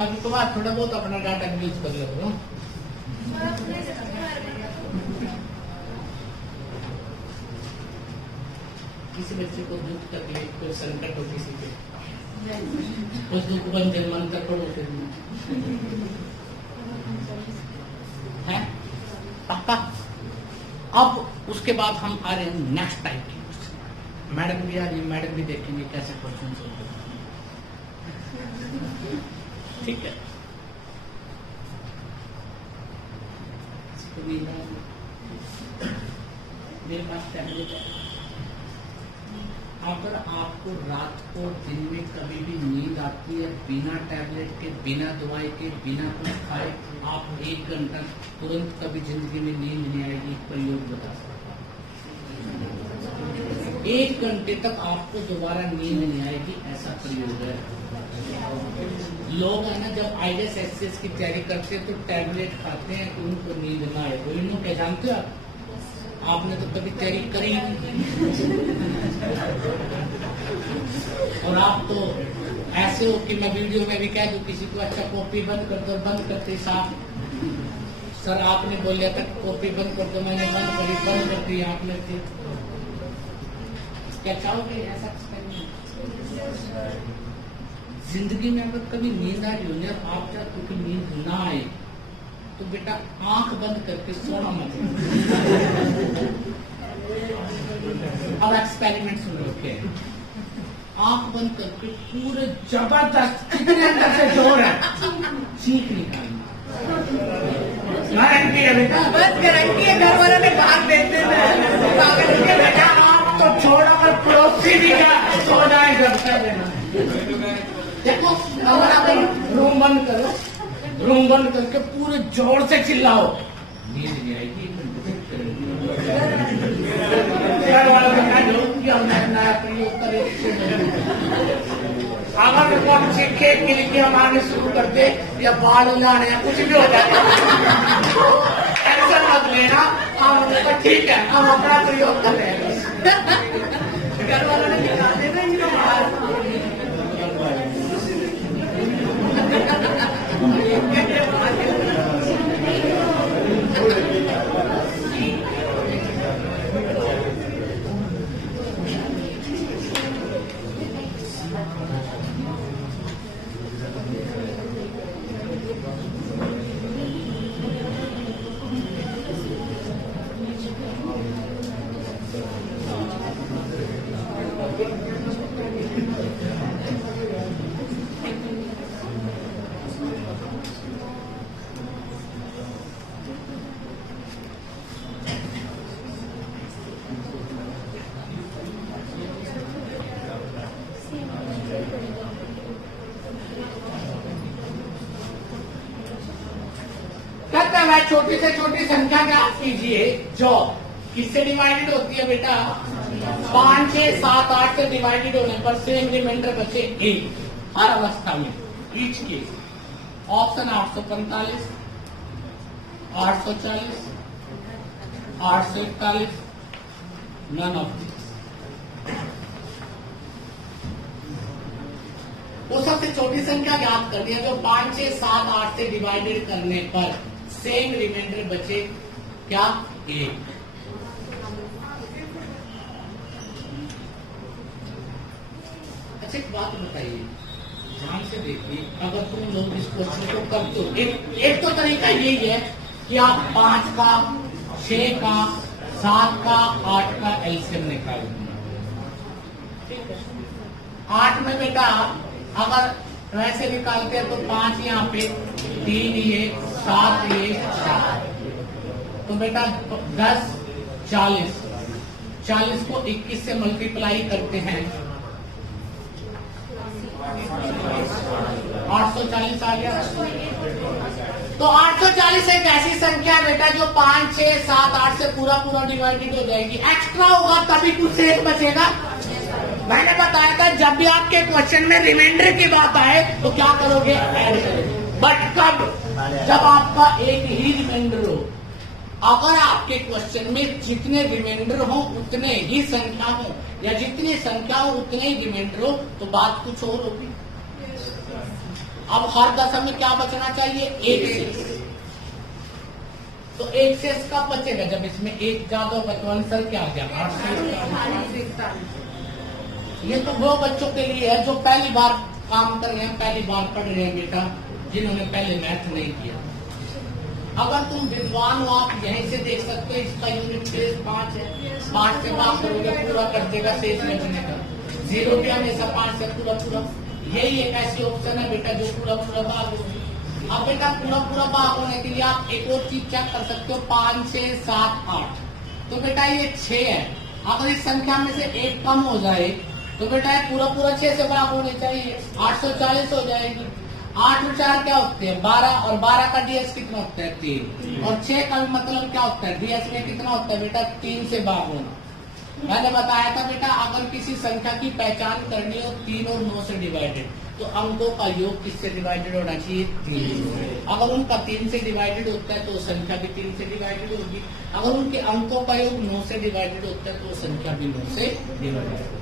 अभी तो बात थोड़ा बहुत अपना डाटा यूज कर लो। किसी बच्चे को दुख तकलीफ कोई संकट हो, किसी के कुछ दुख बंधे मंत्र पढ़ो फिर है पक्का। अब उसके बाद हम आ रहे हैं नेक्स्ट टाइप की क्वेश्चन। मैडम भी आ रही है, मैडम भी देखेंगे कैसे क्वेश्चन होते हैं। ठीक है, मेरे पास टैबलेट है। अगर आपको रात को दिन में कभी भी नींद आती है बिना टैबलेट के, बिना दवाई के, बिना कुछ खाए, आप 1 घंटा तुरंत कभी जिंदगी में नींद नहीं आएगी, प्रयोग बता सकता हूं। 1 घंटे तक आपको दोबारा नींद नहीं आएगी, ऐसा प्रयोग है। लोग है ना जब आईएएस एसएस की तैयारी करते हैं तो टैबलेट खाते हैं तो उनको नींद ना आए। कोई लोग क्या जानते हो आप? आपने तो कभी तैयारी करी और आप तो ऐसे हो कि मैं वीडियो में भी कह दूं किसी को, अच्छा कॉपी बंद कर दो, बंद करते साहब सर आपने बोलिया था कॉपी बंद कर दो, मैंने बंद करी, बंद कर दी आपने। क्या चाहोगे ऐसा? जिंदगी में अगर कभी नींद आ रही हो आप चाहते हो कि नींद ना आए तो बेटा आंख बंद करके सोना मत। अब एक्सपेरिमेंट सुन रखे, आंख बंद करके पूरे जबरदस्त कितने अंदर से जोर है चीख निकालना। गारंटी है बेटा, बस गारंटी है। घर वालों ने भाग देते हैं बेटा, आप तो छोड़ो और पड़ोसी भी क्या सो जाए जब तक देना। देखो अगर आप रूम बंद करो, रूम बंद करके पूरे जोर से चिल्लाओ, नींद नहीं आएगी। घर वालों ने कहा जो कि हमने नया प्रयोग करे, अगर कौन सीखे कि हम आने शुरू कर दे या बाढ़ लाने या कुछ भी हो जाए टेंशन मत लेना। हम ठीक है, हम अपना प्रयोग कर रहे हैं। घर वालों ने निकाल देना इनको बाहर। कहते हैं वह छोटी से छोटी संख्या ज्ञात कीजिए जो किससे डिवाइडेड होती है बेटा, 5, 6, 7, 8 से डिवाइडेड होने पर सेम रिमाइंडर बचे 1 हर अवस्था में, each case. Option 845, 840, 841, none of this. वो सबसे छोटी संख्या ज्ञात करनी है जो 5, 6, 7, 8 से डिवाइडेड करने पर सेम रिमाइंडर बचे क्या, 1। अच्छा एक बात बताइए, ध्यान से देखिए, अगर तुम लोग इस क्वेश्चन को कर दो, एक तो तरीका यही है कि आप 5 का, 6 का, 7 का, 8 का एलसीएम निकाल दो। ठीक है, 8 में बेटा अगर वैसे निकालते हैं तो 5 यहाँ पे, 3 ये, 7 ये, 4, तो बेटा 10, 40, 40 को 21 से मल्टीप्लाई करते हैं, 840 आ गया। तो 840 एक ऐसी संख्या है बेटा जो 5, 6, 7, 8 से पूरा पूरा डिवाइडेड हो जाएगी। एक्स्ट्रा होगा तभी कुछ एक बचेगा। मैंने बताया था जब भी आपके क्वेश्चन में रिमाइंडर की बात आए तो क्या करोगे, ऐड करोगे। बट कब, जब आपका एक ही रिमाइंडर हो। अगर आपके क्वेश्चन में जितने रिमाइंडर हो उतने ही संख्या हो, या जितनी संख्या हो उतने ही रिमाइंडर हो, तो बात कुछ और होगी। अब हर दशा में क्या बचना चाहिए, एक शेष। तो एक शेष कब बचेगा, जब इसमें एक ज्यादा होगा। तो आंसर क्या आ गया, 841। ये तो वो बच्चों के लिए है जो पहली बार काम कर रहे हैं, पहली बार पढ़ रहे हैं बेटा, जिन्होंने पहले मैथ नहीं किया। अगर तुम विद्वान हो, आप यहीं से देख सकते हो, इसका यूनिट प्लेस 5 है, 5 से भाग करोगे पूरा कर देगा शेष बचने का। 0 भी हमेशा 5 से पूरा पूरा। यही एक ऐसी ऑप्शन है बेटा जो पूरा पूरा भाग होगी। अब बेटा पूरा पूरा भाग होने के लिए आप एक और चीज चेक कर सकते हो, 5, 6, 7, 8। तो बेटा ये 6 है, अगर इस संख्या में से एक कम हो जाए तो बेटा पूरा पूरा 6 से भाग होने चाहिए, 840 हो जाएगी। 8 और 4 क्या होते हैं, 12, और 12 का डीएस कितना होता है, 3। और 6 का मतलब क्या होता है, डीएस में कितना होता है बेटा, 3 से भाग होना। मैंने बताया था बेटा अगर किसी संख्या की पहचान करनी हो 3 और 9 से डिवाइडेड, तो अंकों का योग किससे डिवाइडेड होना चाहिए, 3 से। अगर उनका 3 से डिवाइडेड होता है तो संख्या भी 3 से डिवाइडेड होगी। अगर उनके अंकों का योग 9 से डिवाइडेड होता है तो संख्या भी 9 से डिवाइडेड होगी।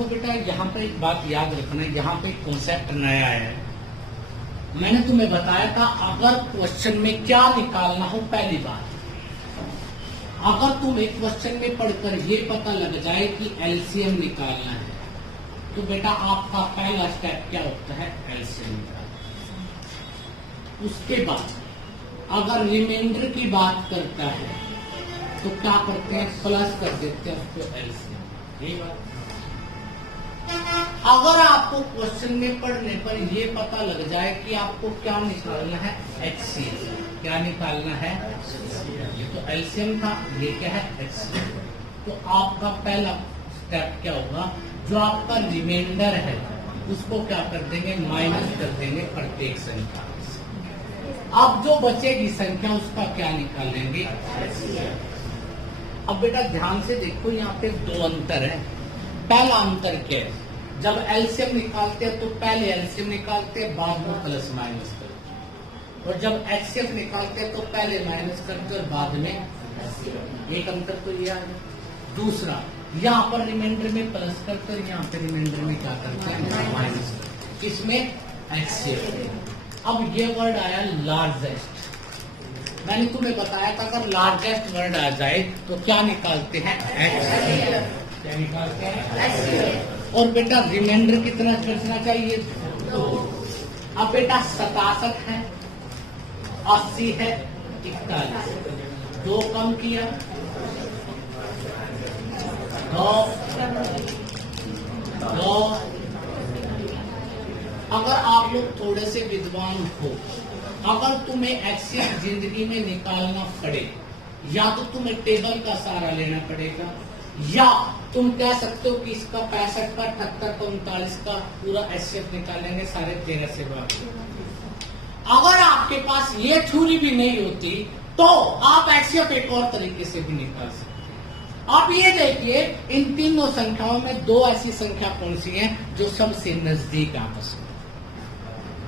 देखो बेटा, यहाँ पे एक बात याद रखना, यहाँ पे कॉन्सेप्ट नया है। मैंने तुम्हें बताया था अगर क्वेश्चन में क्या निकालना हो, पहली बात, अगर तुम एक क्वेश्चन में पढ़कर ये पता लग जाए कि एलसीएम निकालना है, तो बेटा आपका पहला स्टेप क्या होता है, एलसीएम निकालना। उसके बाद अगर रिमाइंडर की बात करता है तो क्या करते हैं, प्लस कर देते हैं उसको एलसीएम। यही बात। अगर आपको क्वेश्चन में पढ़ने पर यह पता लग जाए कि आपको क्या निकालना है, एचसीएफ, क्या निकालना है, ये तो एलसीएम था, ये क्या है, एचसीएफ। तो आपका पहला स्टेप क्या होगा, जो आपका रिमाइंडर है उसको क्या कर देंगे, माइनस कर देंगे प्रत्येक संख्या। अब जो बचेगी संख्या उसका क्या निकालेंगे, अब बेटा ध्यान से देखो, यहाँ पे दो अंतर है। पहला अंतर क्या है, जब एलसीएम निकालते हैं तो पहले एलसीएम निकालते हैं, बाद में प्लस माइनस करते हैं, और जब एचसीएफ निकालते हैं तो पहले माइनस करते हैं और बाद में एचसीएफ। एक अंतर तो यह है। दूसरा, यहाँ पर रिमाइंडर में प्लस करते हैं, यहाँ पे रिमाइंडर में क्या करते हैं, माइनस करते हैं। इसमें एचसीएफ। अब ये वर्ड आया लार्जेस्ट। मैंने तुम्हें बताया था अगर लार्जेस्ट वर्ड आ जाए तो क्या निकालते हैं, एचसीएफ। क्या निकालते हैं, एचसीएफ। और बेटा रिमाइंडर कितना बचना चाहिए, 2। अब बेटा 67 है, 80 है, 41, 2 कम किया, 2। अगर आप लोग थोड़े से विद्वान हो, अगर तुम्हें एचसीएफ जिंदगी में निकालना पड़े, या तो तुम्हें टेबल का सहारा लेना पड़ेगा, या तुम कह सकते हो कि इसका 65 का, 78 का, 39 का पूरा एचसीएफ निकालेंगे सारे 13 से बाकी। अगर आपके पास ये थ्योरी भी नहीं होती तो आप एचसीएफ एक और तरीके से भी निकाल सकते। आप ये देखिए, इन तीनों संख्याओं में 2 ऐसी संख्या कौन सी हैं जो सबसे नजदीक आपस में,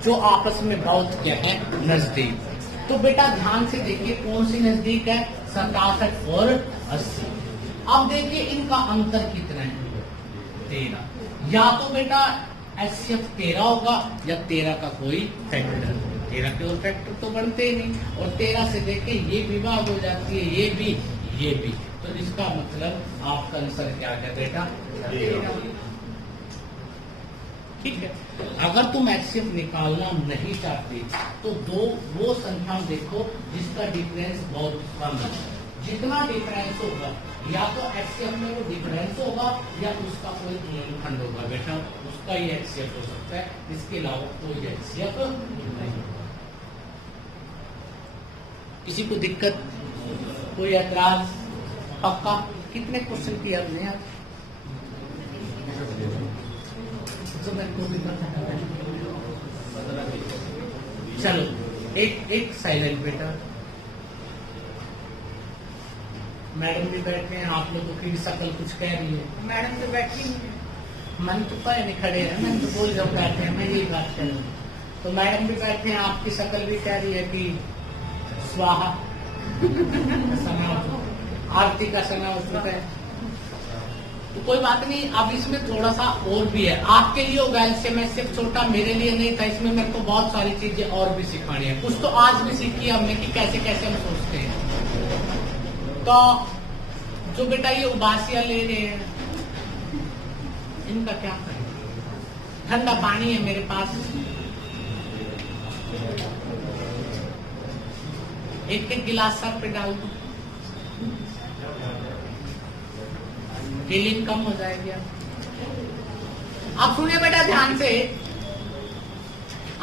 जो आपस में बहुत क्या है, नजदीक। तो बेटा ध्यान से देखिए कौन सी नजदीक है, 67 और 80। अब देखिए इनका अंतर कितना है, 13। या तो बेटा एचसीएफ 13 होगा या 13 का कोई फैक्टर। 13 के और फैक्टर तो बनते ही नहीं, और 13 से देखिए ये भी भाग हो जाती है, ये भी, ये भी। तो इसका मतलब आपका आंसर क्या है बेटा, 13। ठीक है। अगर तुम एचसीएफ निकालना नहीं चाहते तो वो संख्या देखो जिसका डिफरेंस बहुत कम है। जितना डिफरेंस होगा, या तो एचसीएफ में वो डिफरेंस होगा या उसका कोई गुणनखंड होगा बेटा, उसका ही एचसीएफ हो सकता है, इसके अलावा कोई एचसीएफ नहीं। किसी को दिक्कत, कोई ऐतराज? पक्का? कितने क्वेश्चन किया आपने यार? तो मेरे को भी पता है। चलो एक साइलेंट बेटा। मैडम भी बैठे हैं, आप लोगों की शक्ल कुछ कह रही है। मैडम तो बैठी मन तो कहे नहीं खड़े हैं, मैं तो बोल जब बैठे हैं, मैं यही बात कर रही हूँ। तो मैडम भी बैठे हैं, आपकी शक्ल भी कह रही है कि स्वाहा आरती का समय हो चुका है। तो कोई बात नहीं, अब इसमें थोड़ा सा और भी है। आपके लिए होगा एलसीएम सिर्फ छोटा, मेरे लिए नहीं था। इसमें मेरे को बहुत सारी चीजें और भी सिखानी है। कुछ तो आज भी सीखी हमने कि कैसे कैसे हम सोचते हैं। तो जो बेटा ये उबासियां ले रहे हैं, इनका क्या करें? ठंडा पानी है मेरे पास, एक गिलास सर पे डाल दो, फीलिंग कम हो जाएगी। आप सुनिए बेटा ध्यान से,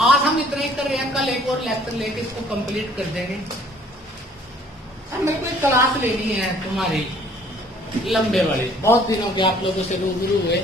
आज हम इतना ही कर रहे हैं, कल एक और लेक्चर लेके इसको कंप्लीट कर देंगे। मेरे को एक क्लास लेनी है तुम्हारी लंबे वाली, बहुत दिनों के आप लोगों से रूबरू हुए।